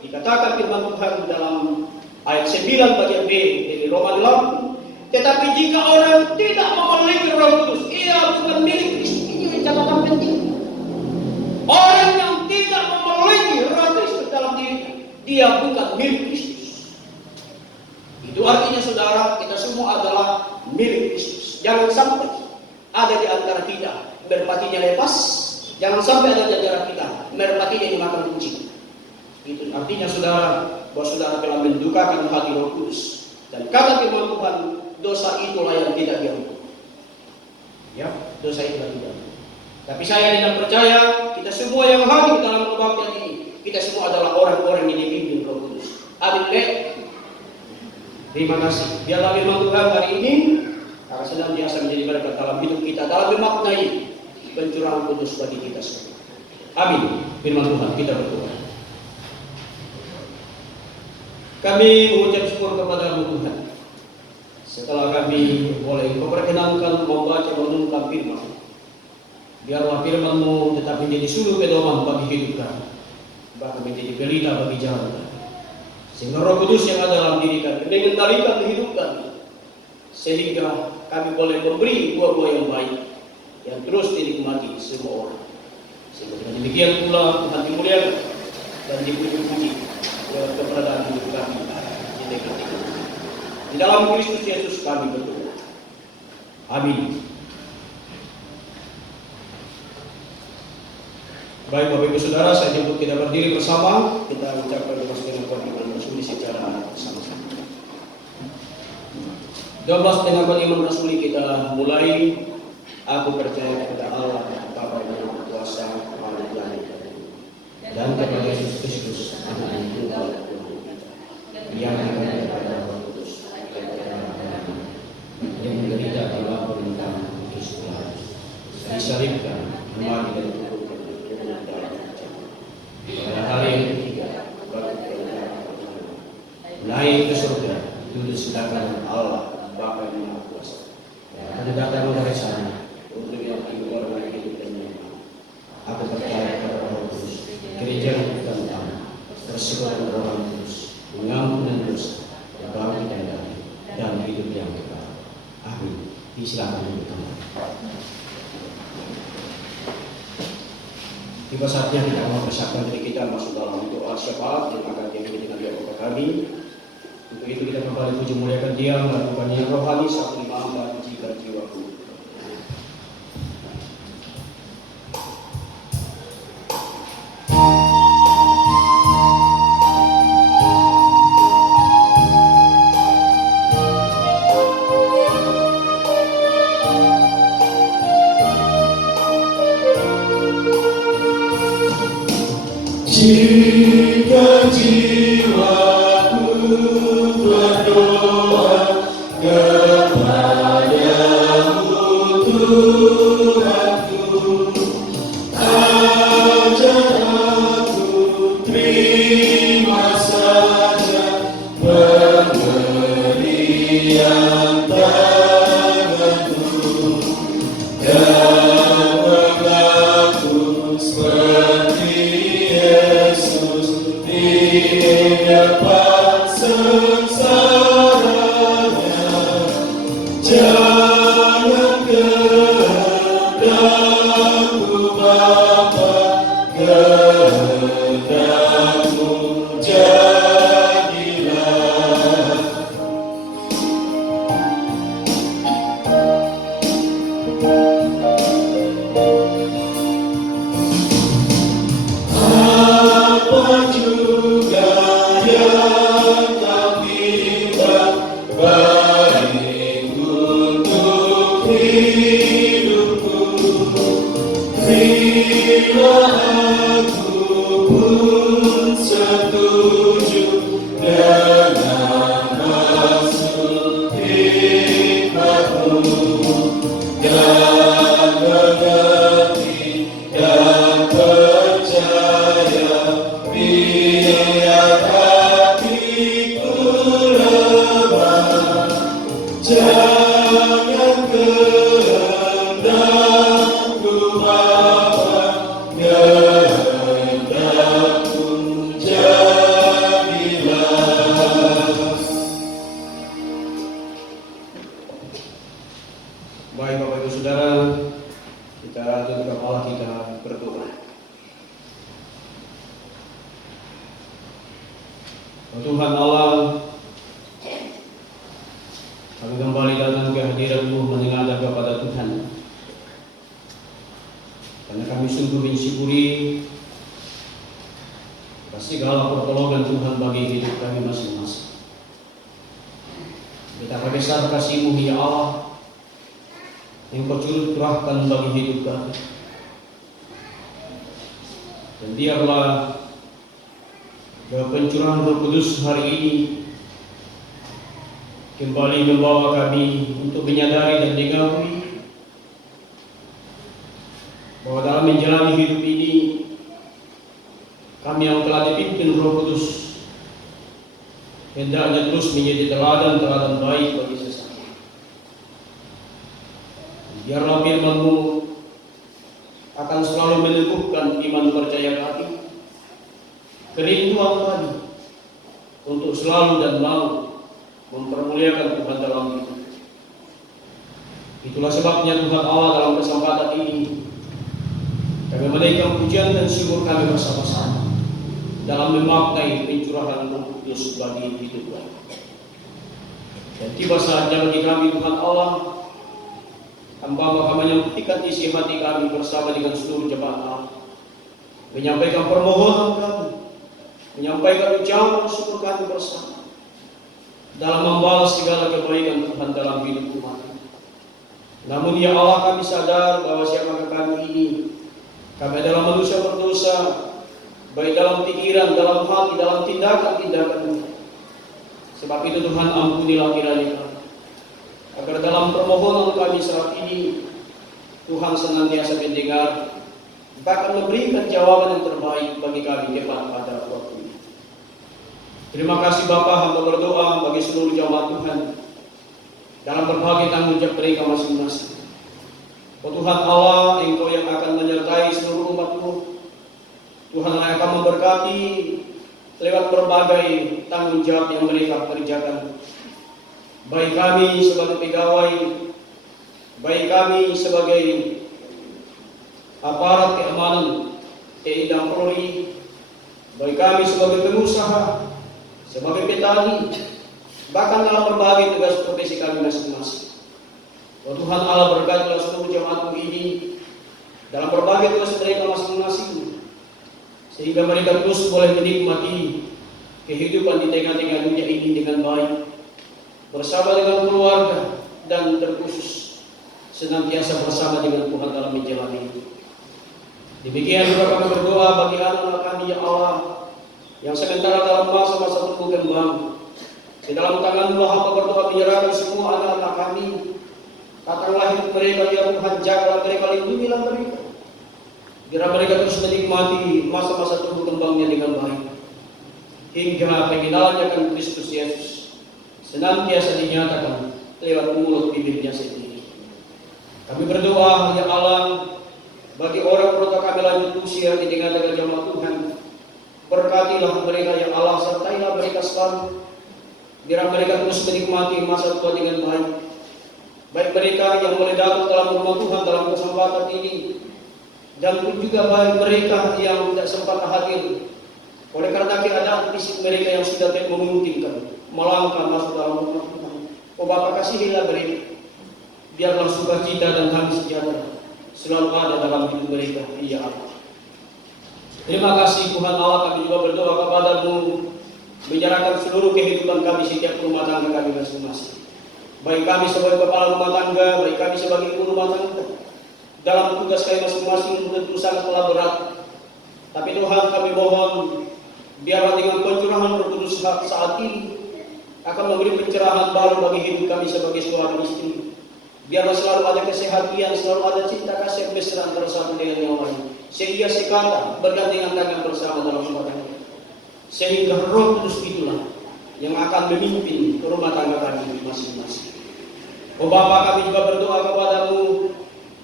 dikatakan firman Tuhan dalam ayat 9 bagian B dari Roma 8. Tetapi jika orang tidak memiliki Roh Kudus, ia bukan milik Kristus. Ini catatan penting. Orang yang tidak memiliki Roh Kristus dalam dirinya, dia bukan milik Kristus. Itu artinya saudara, kita semua adalah milik Kristus. Jangan sampai ada di antara kita merpatinya lepas. Jangan sampai ada di antara kita merpatinya dimakan kucing. Itu artinya saudara, bahwa saudara telah mendukakan hati Roh Kudus. Dan kata firman Tuhan, dosa itulah yang tidak diampuni. Ya, dosa itulah tidak diampuni. Tapi saya tidak percaya kita semua yang hadir dalam kebaktian ini, kita semua adalah orang-orang yang dipimpin Roh Kudus. Amin. Terima kasih. Biarlah firman Tuhan hari ini akan senantiasa menjadi berkat dalam hidup kita, dalam memaknai pencurahan kudus bagi kita semua. Amin. Firman Tuhan, kita berdoa. Kami mengucap syukur kepada Tuhan. Setelah kami boleh memperkenankan membaca merenungkan firman, biarlah firman-Mu tetap menjadi suluh pedoman bagi hidup kami, bahkan menjadi pelita bagi jalan kami. Sehingga Roh Kudus yang ada dalam diri kami mengendalikan hidup kami, sehingga kami boleh memberi buah-buah yang baik yang terus dinikmati semua orang. Sehingga dengan demikian pula Tuhan dimuliakan dan dipuji-puji lewat keberadaan hidup kami di negeri ini. Di dalam Kristus Yesus kami berdoa. Amin. Baik Bapak Ibu Saudara, saya jemput kita berdiri bersama. Kita ucapkan doa dengan iman rasuli secara bersama-sama. 12 dengan iman rasuli kita mulai. Aku percaya kepada Allah Bapa yang Maha Kuasa, Maha Tinggi. dan kepada Yesus Kristus, Anak yang tunggal yang akan kepada Roh Kudus, yang menderita dalam pemerintahan Kristus Tuhan, disalibkan, mati dan dikuburkan dalam pada hari yang ketiga, naik ke surga, duduk sebelah kanan Allah Bapa yang Maha Kuasa. Ada datang dari sana untuk yang orang hidup dan nyata. Aku percaya kepada Roh Kudus, gereja yang utama, persekutuan orang kudus, mengampuni dosa, bagi dan damai, dan hidup yang kekal. Amin. Disilakan duduk kembali. Tiba saatnya kita mempersiapkan diri kita masuk dalam doa syafaat yang akan diikuti dengan doa kami. Untuk itu kita kembali puji muliakan Dia, melakukan yang rohani satu imam dan jika jiwaku. Jika jiwaku berdoa kepadamu Tuhanku, ajar aku terima saja pemberian tanganmu dan mengaku seperti Yesus di depan sengsaranya. Jangan kehendakku Bapa, kehendakmu jadilah. Apa juga yang kau minta, baik untuk hidupku. Bila aku pun setuju dengan maksud hikmatmu, dan mengerti dan percaya, biar hatiku lemah. Jangan kehendakku Bapa, kehendakmu jadilah. Baik Bapak Ibu Saudara, kita tutup kepala kita berdoa. Oh Tuhan Allah, kami kembali datang ke hadirat-Mu menengadah kepada Tuhan, karena kami sungguh mensyukuri atas segala pertolongan Tuhan bagi hidup kami masing-masing. Betapa besar kasih-Mu ya Allah yang Kau curahkan bagi hidup kami. Dan biarlah pencurahan Roh Kudus hari ini kembali membawa kami untuk menyadari dan mengakui bahwa dalam menjalani hidup ini kami yang telah dipimpin Roh Kudus hendaknya terus menjadi teladan-teladan baik bagi sesama. Biarlah firman-Mu akan selalu meneguhkan iman percaya kami, kerinduan kami untuk selalu dan mau mempermuliakan Tuhan dalam hidup. Itulah sebabnya Tuhan Allah dalam kesempatan ini kami menaikkan pujian dan syukur kami bersama-sama dalam memaknai pencurahan Roh Kudus bagi hidup kami. Dan tiba saatnya bagi kami Tuhan Allah, hamba kami menyampaikan isi hati kami bersama dengan seluruh jemaat Allah, menyampaikan permohonan kami, menyampaikan ucapan syukur kami bersama dalam membalas segala kebaikan Tuhan dalam hidup umat. Namun ya Allah, kami sadar bahwa siapakah kami ini? Kami adalah manusia berdosa, baik dalam pikiran, dalam hati, dalam tindakan-tindakan. Sebab itu Tuhan ampunilah kiranya kami, agar dalam permohonan kami saat ini Tuhan senantiasa mendengar, bahkan memberikan jawaban yang terbaik bagi kami tepat pada waktu ini. Terima kasih Bapa, hamba berdoa bagi seluruh jamaat Tuhan dalam berbagai tanggung jawab mereka masing-masing. Oh Tuhan Allah, Engkau yang akan menyertai seluruh umat-Mu. Tuhan yang akan memberkati lewat berbagai tanggung jawab yang mereka kerjakan. Baik kami sebagai pegawai, baik kami sebagai aparat keamanan TNI dan Polri, baik kami sebagai pengusaha, sebagai petani, bahkan dalam berbagai tugas profesi kami masing-masing. Oh Tuhan Allah, berkatilah seluruh jemaat-Mu ini dalam berbagai tugas mereka masing-masing, sehingga mereka terus boleh menikmati kehidupan di tengah-tengah dunia ini dengan baik, bersama dengan keluarga, dan terkhusus senantiasa bersama dengan Tuhan dalam menjalani hidup. Demikian juga kami berdoa bagi anak-anak kami ya Allah, yang sementara dalam masa-masa tumbuh kembang. Di dalam tangan-Mu hamba berdoa menyerahkan semua anak-anak kami. Katakanlah hidup mereka ya Tuhan, jagalah mereka, lindungilah mereka. Biar mereka terus menikmati masa-masa tumbuh kembangnya dengan baik, hingga pengenalannya akan Kristus Yesus senantiasa dinyatakan lewat mulut bibirnya sendiri. Kami berdoa ya Allah bagi orang-orang kami lanjut usia di tengah-tengah jemaat Tuhan. Berkatilah mereka ya Allah, sertailah mereka selalu, biar mereka terus menikmati masa tua dengan baik. Baik mereka yang boleh datang dalam rumah Tuhan dalam kesempatan ini, dan juga baik mereka yang tidak sempat hadir oleh karena keadaan fisik mereka yang sudah tidak memungkinkan melangkah masuk dalam rumah Tuhan. Oh Bapa, kasihilah mereka, biarlah sukacita dan damai sejahtera selalu ada dalam hidup mereka ya Allah. Terima kasih Tuhan Allah, kami juga berdoa kepada-Mu, menyerahkan seluruh kehidupan kami setiap rumah tangga kami masing-masing. Baik kami sebagai kepala rumah tangga, baik kami sebagai ibu rumah tangga, dalam tugas kami masing-masing tentu sangatlah berat. Tapi Tuhan, kami mohon, biarlah dengan pencurahan Roh Kudus saat ini akan memberi pencerahan baru bagi hidup kami sebagai suami istri. Biarlah selalu ada kesehatan, selalu ada cinta kasih mesra antara satu dengan yang lain, sehingga sekata bergandengan tangan bersama dalam rumah tangga. Sehingga Roh Kudus itulah yang akan memimpin rumah tangga kami masing-masing. Oh Bapa, kami juga berdoa kepada-Mu,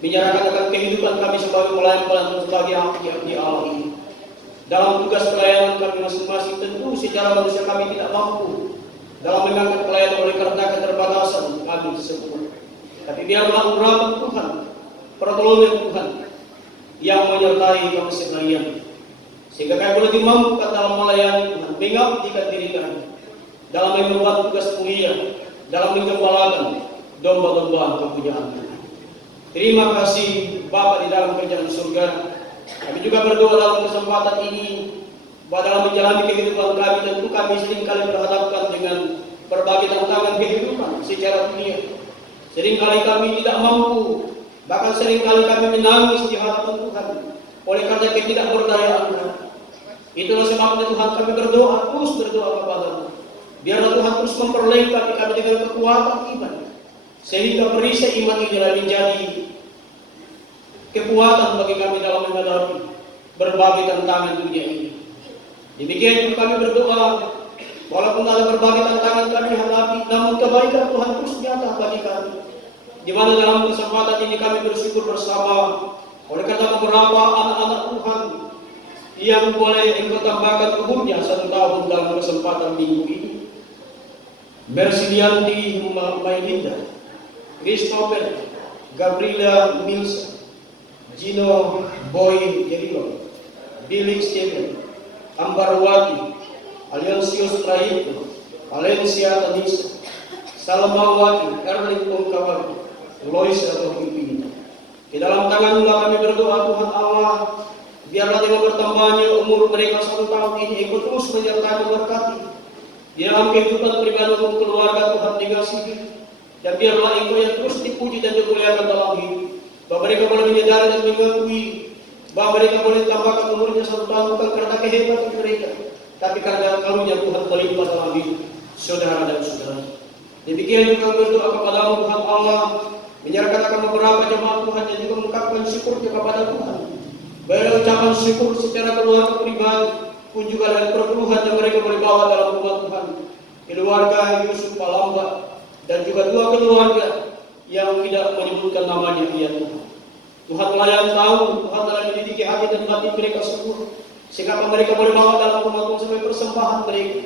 menyerahkan akan kehidupan kami sebagai pelayan-pelayan sebagai abdi Allah ini. Dalam tugas pelayanan kami masing-masing, tentu secara manusia kami tidak mampu dalam mengangkat pelayanan oleh karena keterbatasan kami semua. Tapi biarlah urapan Tuhan, pertolongan Tuhan yang menyertai kami sekalian, sehingga kami boleh dimampukan dalam melayani Tuhan, mengabdikan diri kami dalam mengemban tugas mulia, dalam menggembalakan domba-domba kepunyaan Tuhan. Terima kasih Bapa di dalam kerajaan surga. Kami juga berdoa dalam kesempatan ini bahwa dalam menjalani kehidupan kami, tentu kami seringkali berhadapkan dengan berbagai tantangan kehidupan secara dunia. Seringkali kami tidak mampu, bahkan seringkali kami menangis di hadapan Tuhan oleh karena ketidakberdayaan kami. Itulah sebabnya Tuhan, kami berdoa, terus berdoa kepada-Mu, biarlah Tuhan terus memperlengkapi kami dengan kekuatan iman, sehingga perisai iman inilah menjadi kekuatan bagi kami dalam menghadapi berbagai tantangan dunia ini. Demikian juga kami berdoa, walaupun ada berbagai tantangan kami hadapi, namun kebaikan Tuhan terus nyata bagi kami. Di mana dalam kesempatan ini kami bersyukur bersama oleh karena beberapa anak-anak Tuhan yang boleh Engkau tambahkan umurnya 1 tahun dalam kesempatan minggu ini. Mercilianti Mailinda, Christopher, Gabriela Milsa, Gino Boy Jerilo, Billy Steven, Ambarwati, Aliansius Praito, Valencia Tanisa, Salmawati, Erling Pungkawati, Lois atau Pimpin. Di dalam tangan-Mu kami berdoa Tuhan Allah, biarlah dengan bertambahnya umur mereka 1 tahun ini, Engkau terus menyertai berkati di dalam kehidupan pribadi dan keluarga Tuhan dikasihi, dan biarlah Engkau yang terus dipuji dan dimuliakan dalam hidup, bahwa mereka boleh menyadari dan mengakui bahwa mereka boleh tambahkan umurnya 1 tahun bukan karena kehebatan mereka, tapi karena karunia Tuhan melimpah dalam hidup saudara dan saudara. Demikian juga berdoa kepada Tuhan Allah, menyerahkan akan beberapa jemaat Tuhan yang juga mengungkapkan syukurnya kepada Tuhan. Baik ucapan syukur secara keluarga pribadi pun juga dari perkeluhan yang mereka boleh bawa dalam rumah Tuhan. Keluarga Yusuf Palamba dan juga 2 keluarga yang tidak menyebutkan namanya, ya Tuhan. Tuhan lah yang tahu, Tuhan telah mendidiki hati dan batin mereka semua, sehingga mereka boleh bawa dalam rumah Tuhan sebagai persembahan mereka.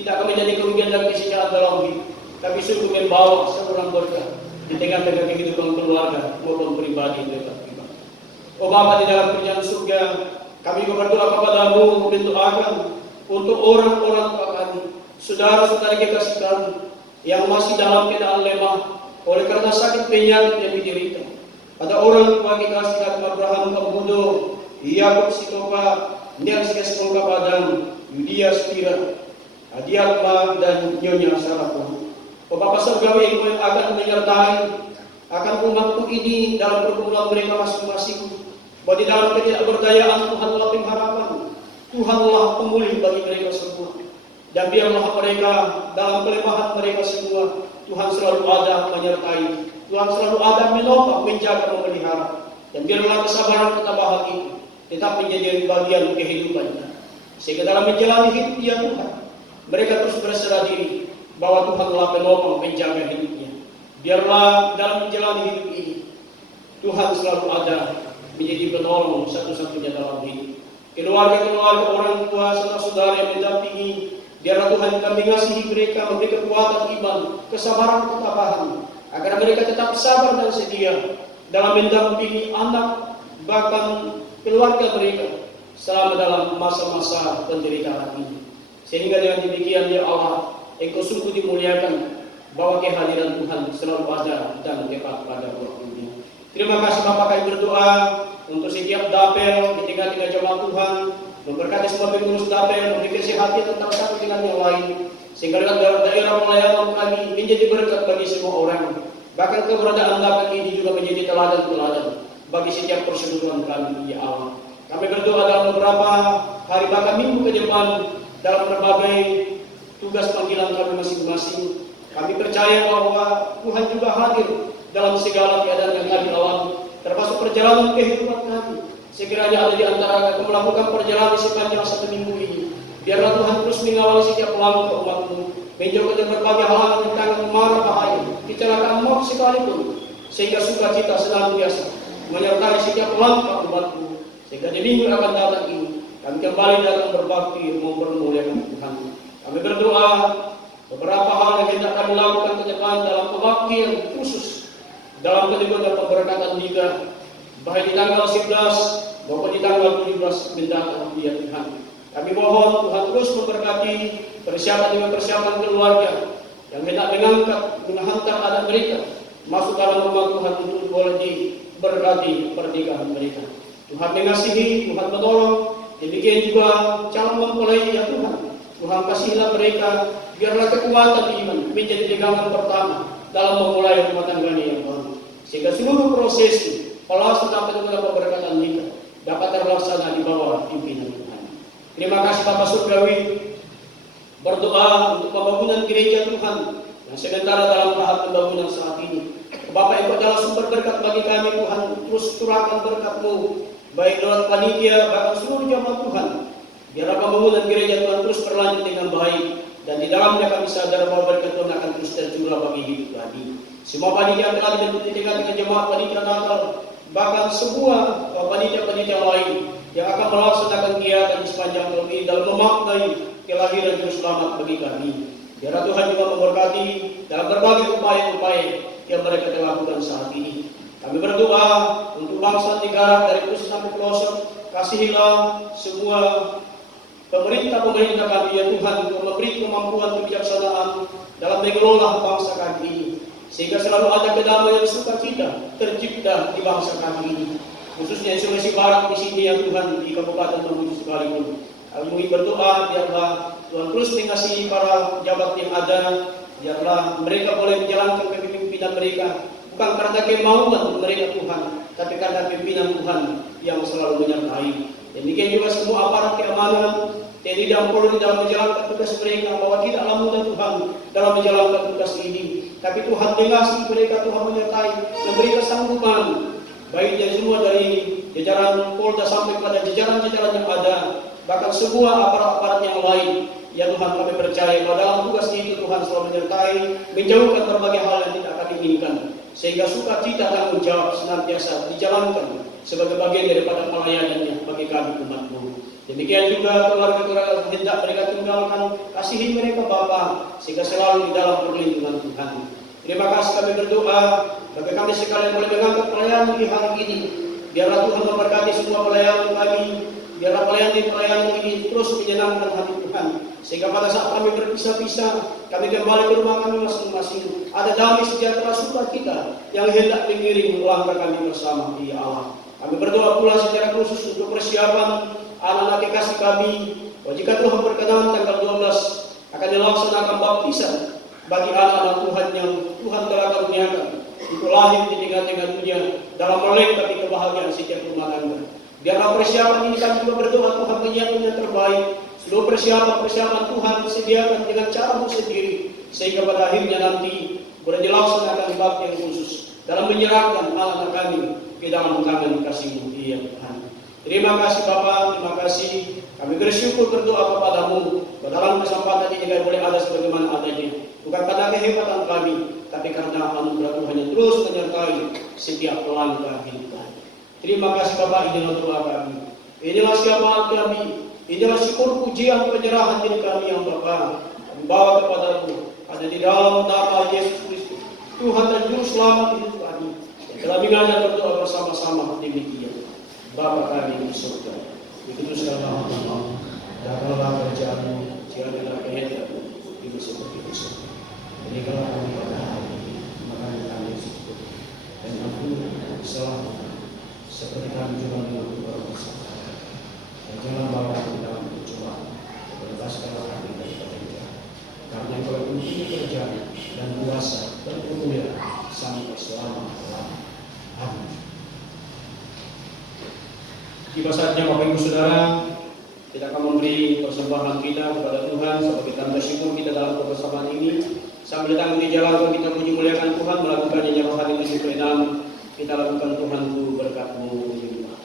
Tidak akan menjadi kerugian dan kesejahteraan dalam hidup, tapi sungguh membawa seorang berkah di tengah-tengah kehidupan keluarga maupun pribadi mereka. Oh Bapa di dalam kerjaan surga, kami berdoa kepadamu, mendoakan untuk orang-orang kami, saudara-saudara kita sekalian yang masih dalam keadaan lemah oleh karena sakit penyakit yang diderita. Ada orang tua kita sekalian Abraham Kambudo, Yakub Sitopa, Nelsia Semoga Padang, Yudia Spira, Adiatma dan Nyonya Sarapun. Oh Bapa surgawi yang akan menyertai akan umatku ini dalam pergumulan mereka masing-masing. Bahwa di dalam ketidakberdayaan Tuhanlah pengharapan, Tuhanlah pemulih bagi mereka semua. Dan biarlah mereka dalam kelemahan mereka semua, Tuhan selalu ada menyertai, Tuhan selalu ada menopang, menjaga, memelihara. Dan biarlah kesabaran ketabahan itu tetap menjadi bagian kehidupannya. Sehingga dalam menjalani hidup ya Tuhan, mereka terus berserah diri bahwa Tuhanlah penopang, menjaga hidupnya. Biarlah dalam menjalani hidup ini, Tuhan selalu ada menjadi penolong satu-satunya dalam hidup. Keluarga-keluarga orang tua serta saudara yang mendampingi, biarlah Tuhan juga mengasihi mereka, memberi kekuatan iman, kesabaran, ketabahan, agar mereka tetap sabar dan setia dalam mendampingi anak bahkan keluarga mereka selama dalam masa-masa penderitaan ini. Sehingga dengan demikian ya Allah, Engkau sungguh dimuliakan bahwa kehadiran Tuhan selalu ada dan tepat pada waktunya. Terima kasih Bapak, kami berdoa untuk setiap dapel di tengah-tengah jemaat Tuhan, memberkati semua pengurus dapel, memberi kesehatan tentang satu dengan yang lain, sehingga daerah pelayanan kami menjadi berkat bagi semua orang. Bahkan keberadaan dapel ini juga menjadi teladan-teladan bagi setiap persetujuan kami, ya Allah. Kami berdoa dalam beberapa hari bahkan minggu ke depan dalam berbagai tugas panggilan kami masing-masing. Kami percaya bahwa Tuhan juga hadir dalam segala keadaan yang kami alami, termasuk perjalanan kehidupan kami. Sekiranya ada di antara kami melakukan perjalanan sepanjang 1 minggu ini, biarlah Tuhan terus mengawali setiap langkah umat-Mu, menjauhkan berbagai halangan, rintangan, mara, bahaya, kecelakaan maut sekalipun, sehingga sukacita senantiasa menyertai setiap langkah umat-Mu. Sehingga di minggu akan datang ini, kami kembali datang berbakti mempermuliakan Tuhan. Kami berdoa beberapa hal yang hendak kami lakukan ke depan dalam kebaktian khusus dalam kedua dan pemberkatan liga, baik di tanggal 11 maupun di tanggal 17 mendatang, ya Tuhan. Kami mohon Tuhan terus memberkati persiapan dengan persiapan keluarga yang hendak menghantar anak mereka masuk dalam rumah Tuhan untuk boleh diberkati pernikahan mereka. Tuhan mengasihi, Tuhan menolong. Demikian juga calon mempelai, ya Tuhan. Tuhan kasihlah mereka, biarlah kekuatan iman menjadi pegangan pertama dalam memulai rumah tangganya yang baru, sehingga seluruh proses pelaksana sampai dengan pemberkatan nikah dapat terlaksana di bawah pimpinan Tuhan. Terima kasih Bapak Surgawi. Berdoa untuk pembangunan gereja Tuhan yang sementara dalam tahap pembangunan saat ini. Bapak, Engkau adalah sumber berkat bagi kami Tuhan. Terus curahkan berkat-Mu baik lewat panitia bahkan seluruh jamaah Tuhan. Biarlah pembangunan gereja Tuhan terus berlanjut dengan baik, dan di dalamnya kami sadar bahwa berkat Tuhan akan terus tercurah bagi hidup kami. Semua panitia yang telah dibentuk di tengah-tengah jemaat panitia Natal, bahkan semua panitia-panitia lain yang akan melaksanakan kegiatan di sepanjang tahun ini dalam memaknai kelahiran Juru Selamat bagi kami. Biarlah Tuhan juga memberkati dalam berbagai upaya-upaya yang mereka telah lakukan saat ini. Kami berdoa untuk bangsa negara dari pusat sampai pelosok. Kasihilah semua pemerintah kami, ya Tuhan, untuk memberi kemampuan kebijaksanaan dalam mengelola bangsa kami ini, sehingga selalu ada kedamaian sukacita tercipta di bangsa kami ini, khususnya Sulawesi Barat di sini, ya Tuhan, di Kabupaten Mamuju sekalipun. Kami berdoa biarlah Tuhan terus mengasihi para jabat yang ada, biarlah mereka boleh menjalankan kepemimpinan mereka bukan karena kemauan mereka Tuhan, tapi karena pimpinan Tuhan yang selalu menyertai. Demikian juga semua aparat keamanan, TNI dan Polri dalam menjalankan tugas mereka, bahwa tidaklah mudah Tuhan dalam menjalankan tugas ini. Tapi Tuhan mengasihi mereka, Tuhan menyertai, memberi kesanggupan, baik dari semua dari jajaran Polda sampai pada jajaran-jajaran yang ada, bahkan semua aparat-aparat yang lain. Ya Tuhan, kami percaya bahwa dalam tugas itu Tuhan selalu menyertai, menjauhkan berbagai hal yang tidak kami inginkan, sehingga sukacita tanggung jawab senantiasa dijalankan sebagai bagian daripada pelayanannya bagi kami umat-Mu. Demikian juga keluarga-keluarga hendak mereka tinggalkan, kasihi mereka Bapa, sehingga selalu di dalam perlindungan Tuhan. Terima kasih, kami berdoa bagi kami sekalian boleh mengangkat pelayanan di hari ini. Biarlah Tuhan memberkati semua pelayanan kami, biarlah pelayanan ini terus menyenangkan hati Tuhan, sehingga pada saat kami berpisah-pisah, kami kembali ke rumah kami masing-masing, ada damai sejahtera sukacita yang hendak mengiring langkah kami bersama, ya Allah. Kami berdoa pula secara khusus untuk persiapan anak-anak kekasih kami, bahwa jika Tuhan berkenan tanggal 12 akan dilaksanakan baptisan bagi anak-anak Tuhan yang Tuhan telah karuniakan untuk lahir di tengah-tengah dunia dalam melengkapi kebahagiaan setiap rumah tangga. Biarlah persiapan ini kami juga berdoa Tuhan menyiapkan yang terbaik. Seluruh persiapan Tuhan sediakan dengan cara-Mu sendiri, sehingga pada akhirnya nanti boleh dilaksanakan bakti yang khusus dalam menyerahkan anak-anak kami ke dalam tangan kasih-Mu, ya Tuhan. Terima kasih Bapa, terima kasih. Kami bersyukur berdoa kepada-Mu, dalam kesempatan ini kami boleh ada sebagaimana adanya. Bukan karena kehebatan kami, tapi karena anugerah Tuhan yang terus menyertai setiap langkah hidup kami. Terima kasih Bapak, inilah doa kami. Inilah syafaat kami. Inilah syukur pujian penyerahan diri kami yang Bapa. Kami bawa kepada-Mu. Ada di dalam nama Yesus Kristus, Tuhan dan Juru Selamat hidup kami. Yang telah mengajar berdoa bersama-sama demikian. Bapa kami di surga, dikuduskanlah nama-Mu, datanglah kerajaan-Mu, jadilah kehendak-Mu di bumi seperti di surga. Berikanlah kami pada hari ini makanan kami yang cukup, dan ampuni kesalahan seperti kami juga mengampuni orang bersalah. Dan jangan bawa kami dalam pencobaan, bebaskanlah kami dari jahat. Karena Engkau yang mempunyai kerajaan dan kuasa dan kemuliaan sampai selama-lamanya. Amin. Tiba saatnya Bapak Ibu Saudara, kita akan memberi persembahan kita kepada Tuhan sebagai tanda syukur kita dalam kebersamaan ini. Sambil datang di jalan kita puji muliakan Tuhan, melakukannya yang rohani dan supremam. Kita lakukan Tuhanku berkat-Mu menyembah.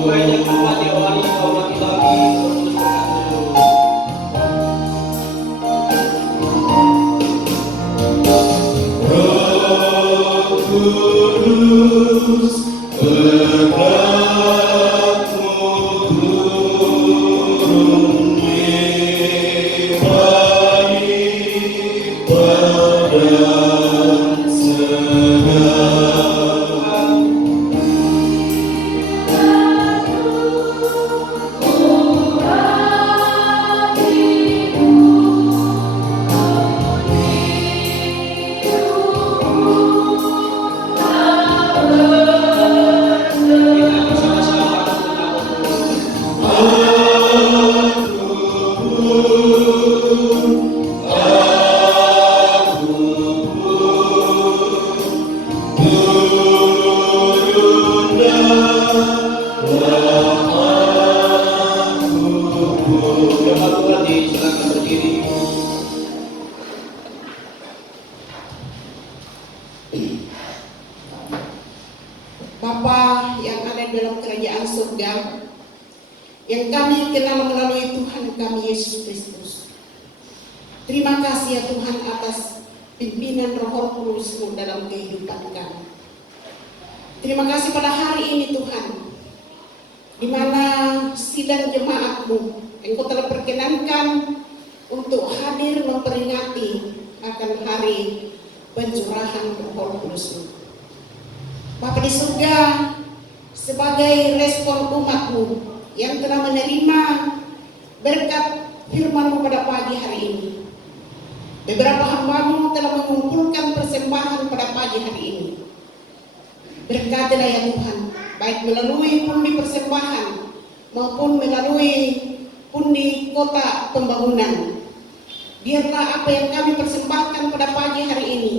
Banyak kami kenal melalui Tuhan kami Yesus Kristus. Terima kasih ya Tuhan atas pimpinan Roh Kudus-Mu dalam kehidupan kami. Terima kasih pada hari ini Tuhan, di mana sidang jemaat-Mu Engkau telah perkenankan untuk hadir memperingati akan hari pencurahan Roh Kudus-Mu. Bapa di surga, sebagai respon umat-Mu yang telah menerima berkat firman-Mu pada pagi hari ini, beberapa hamba-Mu telah mengumpulkan persembahan pada pagi hari ini. Berkatilah ya Tuhan, baik melalui pundi persembahan maupun melalui pundi kota pembangunan. Biarlah apa yang kami persembahkan pada pagi hari ini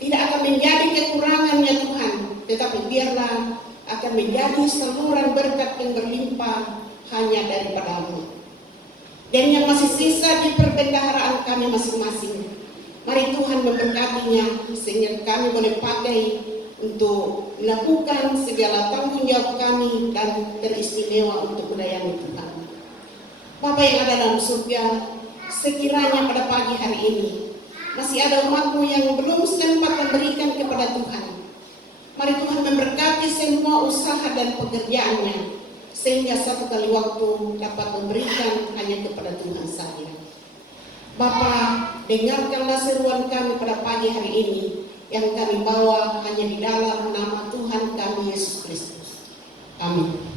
tidak akan menjadi kekurangan ya Tuhan, tetapi biarlah akan menjadi saluran berkat yang berlimpah hanya daripada-Mu. Dan yang masih sisa di perbendaharaan kami masing-masing, mari Tuhan memberkatinya sehingga kami boleh pakai untuk melakukan segala tanggung jawab kami dan teristimewa untuk melayani Tuhan. Bapa yang ada dalam surga, sekiranya pada pagi hari ini masih ada umat-Mu yang belum sempat memberikan kepada Tuhan, mari Tuhan memberkati semua usaha dan pekerjaannya, sehingga satu kali waktu dapat memberikan hanya kepada Tuhan saja. Bapa, dengarkanlah seruan kami pada pagi hari ini, yang kami bawa hanya di dalam nama Tuhan kami Yesus Kristus. Amin.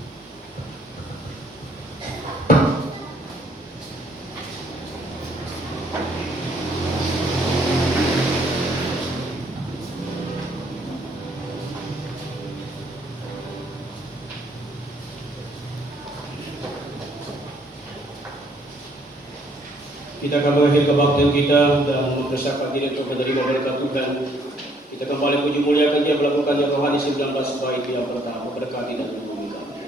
Kita akan mengakhiri kebaktian kita dan mempersiapkan diri untuk menerima berkat Tuhan. Kita kembali puji muliakan Dia melakukan yang rohani 19 bait yang pertama, berkati dan menemui kami.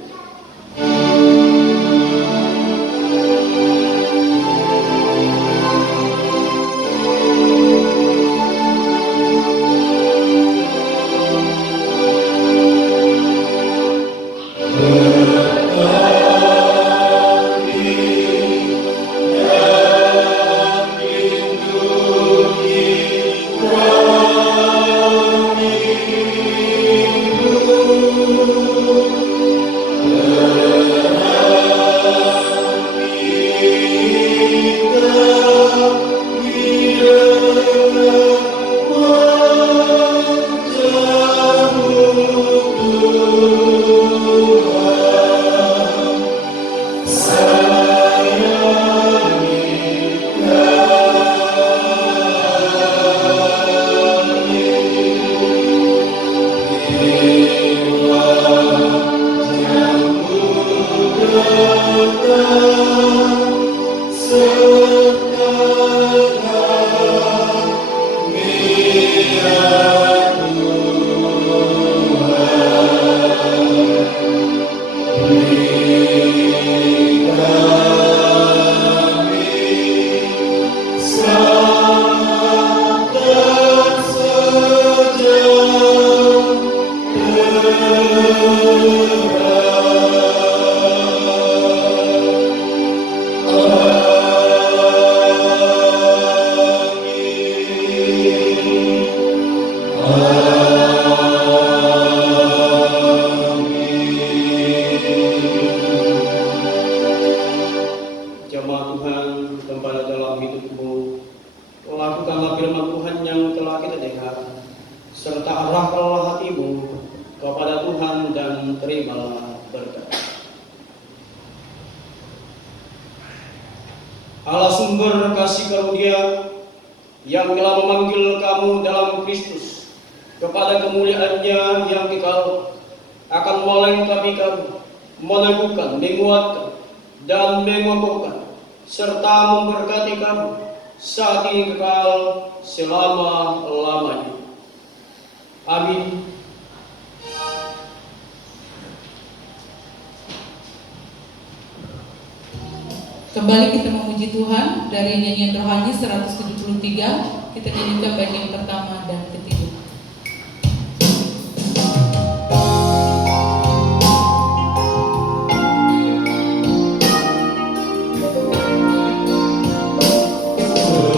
Allah sumber kasih karunia yang telah memanggil kamu dalam Kristus kepada kemuliaan-Nya yang kekal, akan melengkapi kamu, meneguhkan, menguatkan, dan mengokohkan, serta memberkati kamu saat ini kekal selama-lamanya. Amin. Kembali kita memuji Tuhan dari nyanyian rohani 173. Kita nyanyikan bait yang pertama dan ketiga.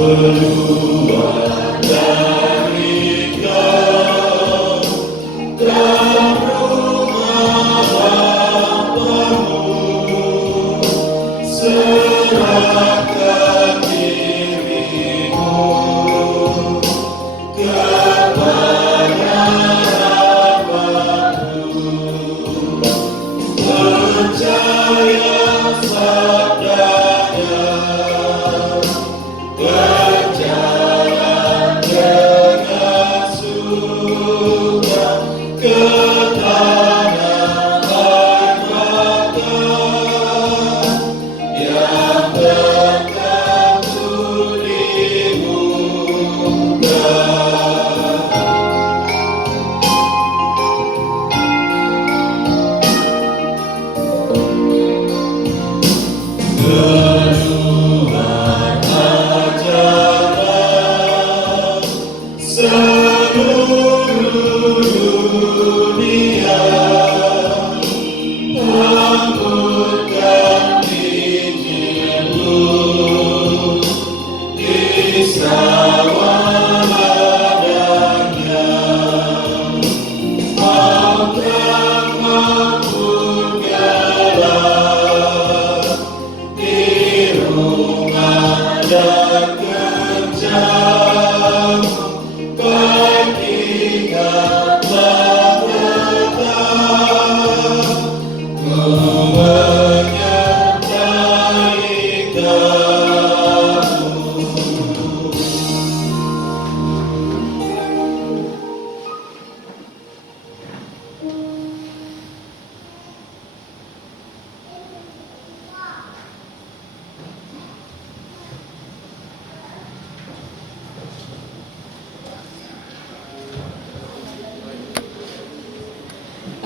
keluar dari kau dan rumah Bapamu, serahkan dirimu kepada Bapa-Mu. Percaya sabdanya, berjalan dengan suka ke tanah air mata yang tertentu dibuka. Keluar ajaran seluruh dunia, hamburkan Injil-Mu di sawadanya. Maukah maupun gelap di rumah dan kerjamu, baik ingatlah tetap ku menyertai kamu.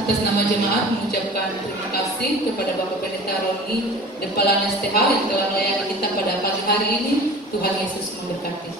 Atas nama jemaat mengucapkan terima kasih kepada Bapak Pendeta Roni Depala STH yang telah melayani kita pada pagi hari ini. Tuhan Yesus memberkati.